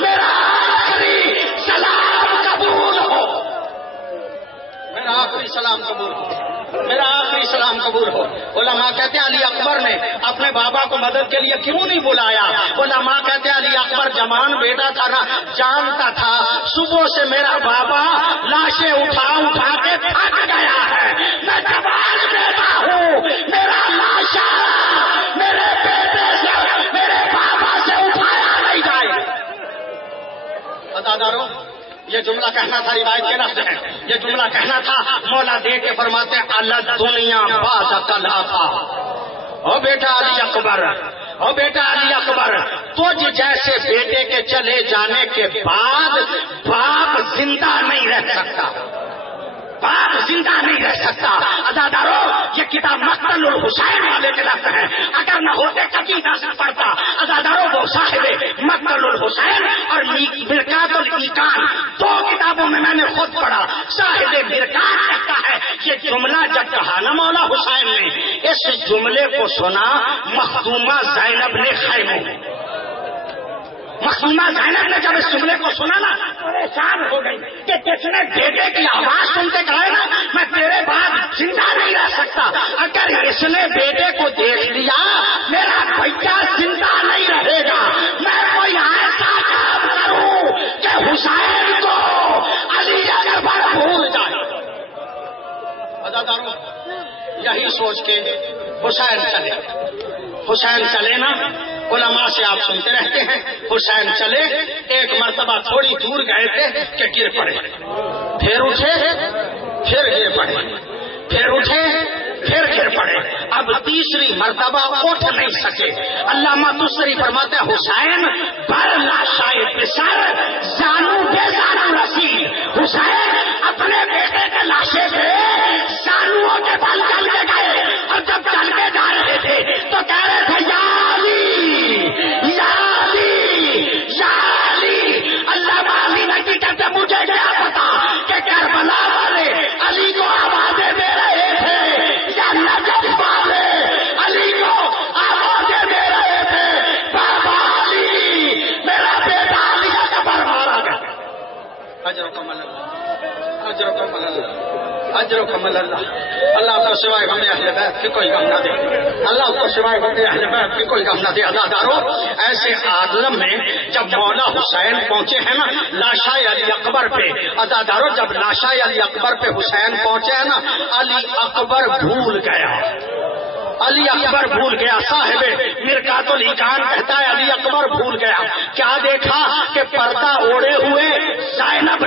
میرا آخری سلام قبول ہو, میرا آخری سلام قبول ہو. علماء کہتے ہیں علی اکبر نے اپنے بابا کو مدد کے لیے کیوں نہیں بلایا. علماء کہتے ہیں علی اکبر جوان بیٹا تھا نا, جانتا تھا صبح سے میرا بابا لاشیں اٹھا کے تھک گیا ہے, میں جوان بیٹا ہوں, میرا لاشا میرے بیٹے سے میرے بابا سے اٹھایا نہیں جائے. عزادارو یہ جملہ کہنا تھا, روایت کے لفظ ہے یہ جملہ کہنا تھا. مولا دے کے فرماتے اللہ دنیا باز کلا تھا. او بیٹا علی اکبر, او بیٹا علی اکبر, تجھ جیسے بیٹے کے چلے جانے کے بعد باپ زندہ نہیں رہ سکتا, باپ زندہ نہیں رہ سکتا. عزادارو یہ کتاب مقتل الحسین والے کے لفظ ہے, اگر نہ ہوتے کبھی نہ پڑھتا. عزادارو وہ صاحب مقتل الحسین اور مرکات الایقان دو کتابوں میں نے خود پڑھا. صاحب مرکات کہتا ہے یہ جملہ جب کہا نا مولا حسین نے, اس جملے کو سنا مخدومہ زینب نے خیموں, مخدومہ زینب نے جب اس جملے کو سنا نا پریشان ہو گئی کہ کس نے بیٹے کی آواز سنتے کہا نا میں تیرے بعد زندہ نہیں رہ سکتا. اگر اس نے بیٹے کو دیکھ لیا میرا بچہ زندہ نہیں رہے گا. میں کوئی ایسا کام کروں کہ حسین کو علی اکبر بھول جائے. عزادارو یہی سوچ کے حسین چلے نا. علماء سے آپ سنتے رہتے ہیں حسین چلے, ایک مرتبہ تھوڑی دور گئے تھے کہ گر پڑے, پھر اٹھے پھر گر پڑے, پھر اٹھے پھر گر پڑے. اب تیسری مرتبہ اٹھ نہیں سکے. علامہ تسری فرماتے حسین پر لاشائے بسر زانو بے زانو رسی. حسین اپنے بیٹے کے لاشے پہ زانوؤں کے بل چل کے گئے, اور جب چل کے جا رہے تھے تو کہہ رہے تھے یا اللہ علی نہیں کہتے مجھے کیا پتا کہ کربلا والے علی کو آوازیں دے رہے تھے یا نجف والے علی کو آوازیں دے رہے تھے. بابا علی میرا بیٹا علی اکبر مارا گیا. اجر کمل اللہ, اجر کمل اللہ, اجر کمل اللہ. اللہ کو سوائے غم اہل بیت کی کوئی غم نہ دے, اللہ کو سوائے غم اہل بیت کی کوئی غم نہ دے. عزادارو ایسے عالم میں جب مولا حسین پہنچے ہیں نا لاشائے علی اکبر پہ, عزادارو جب لاشائے علی اکبر پہ حسین پہنچے ہیں نا علی اکبر بھول گیا, علی اکبر بھول گیا. صاحب مرکات الایقان کہتا ہے علی اکبر بھول گیا. کیا دیکھا کہ پردہ اوڑے ہوئے زینب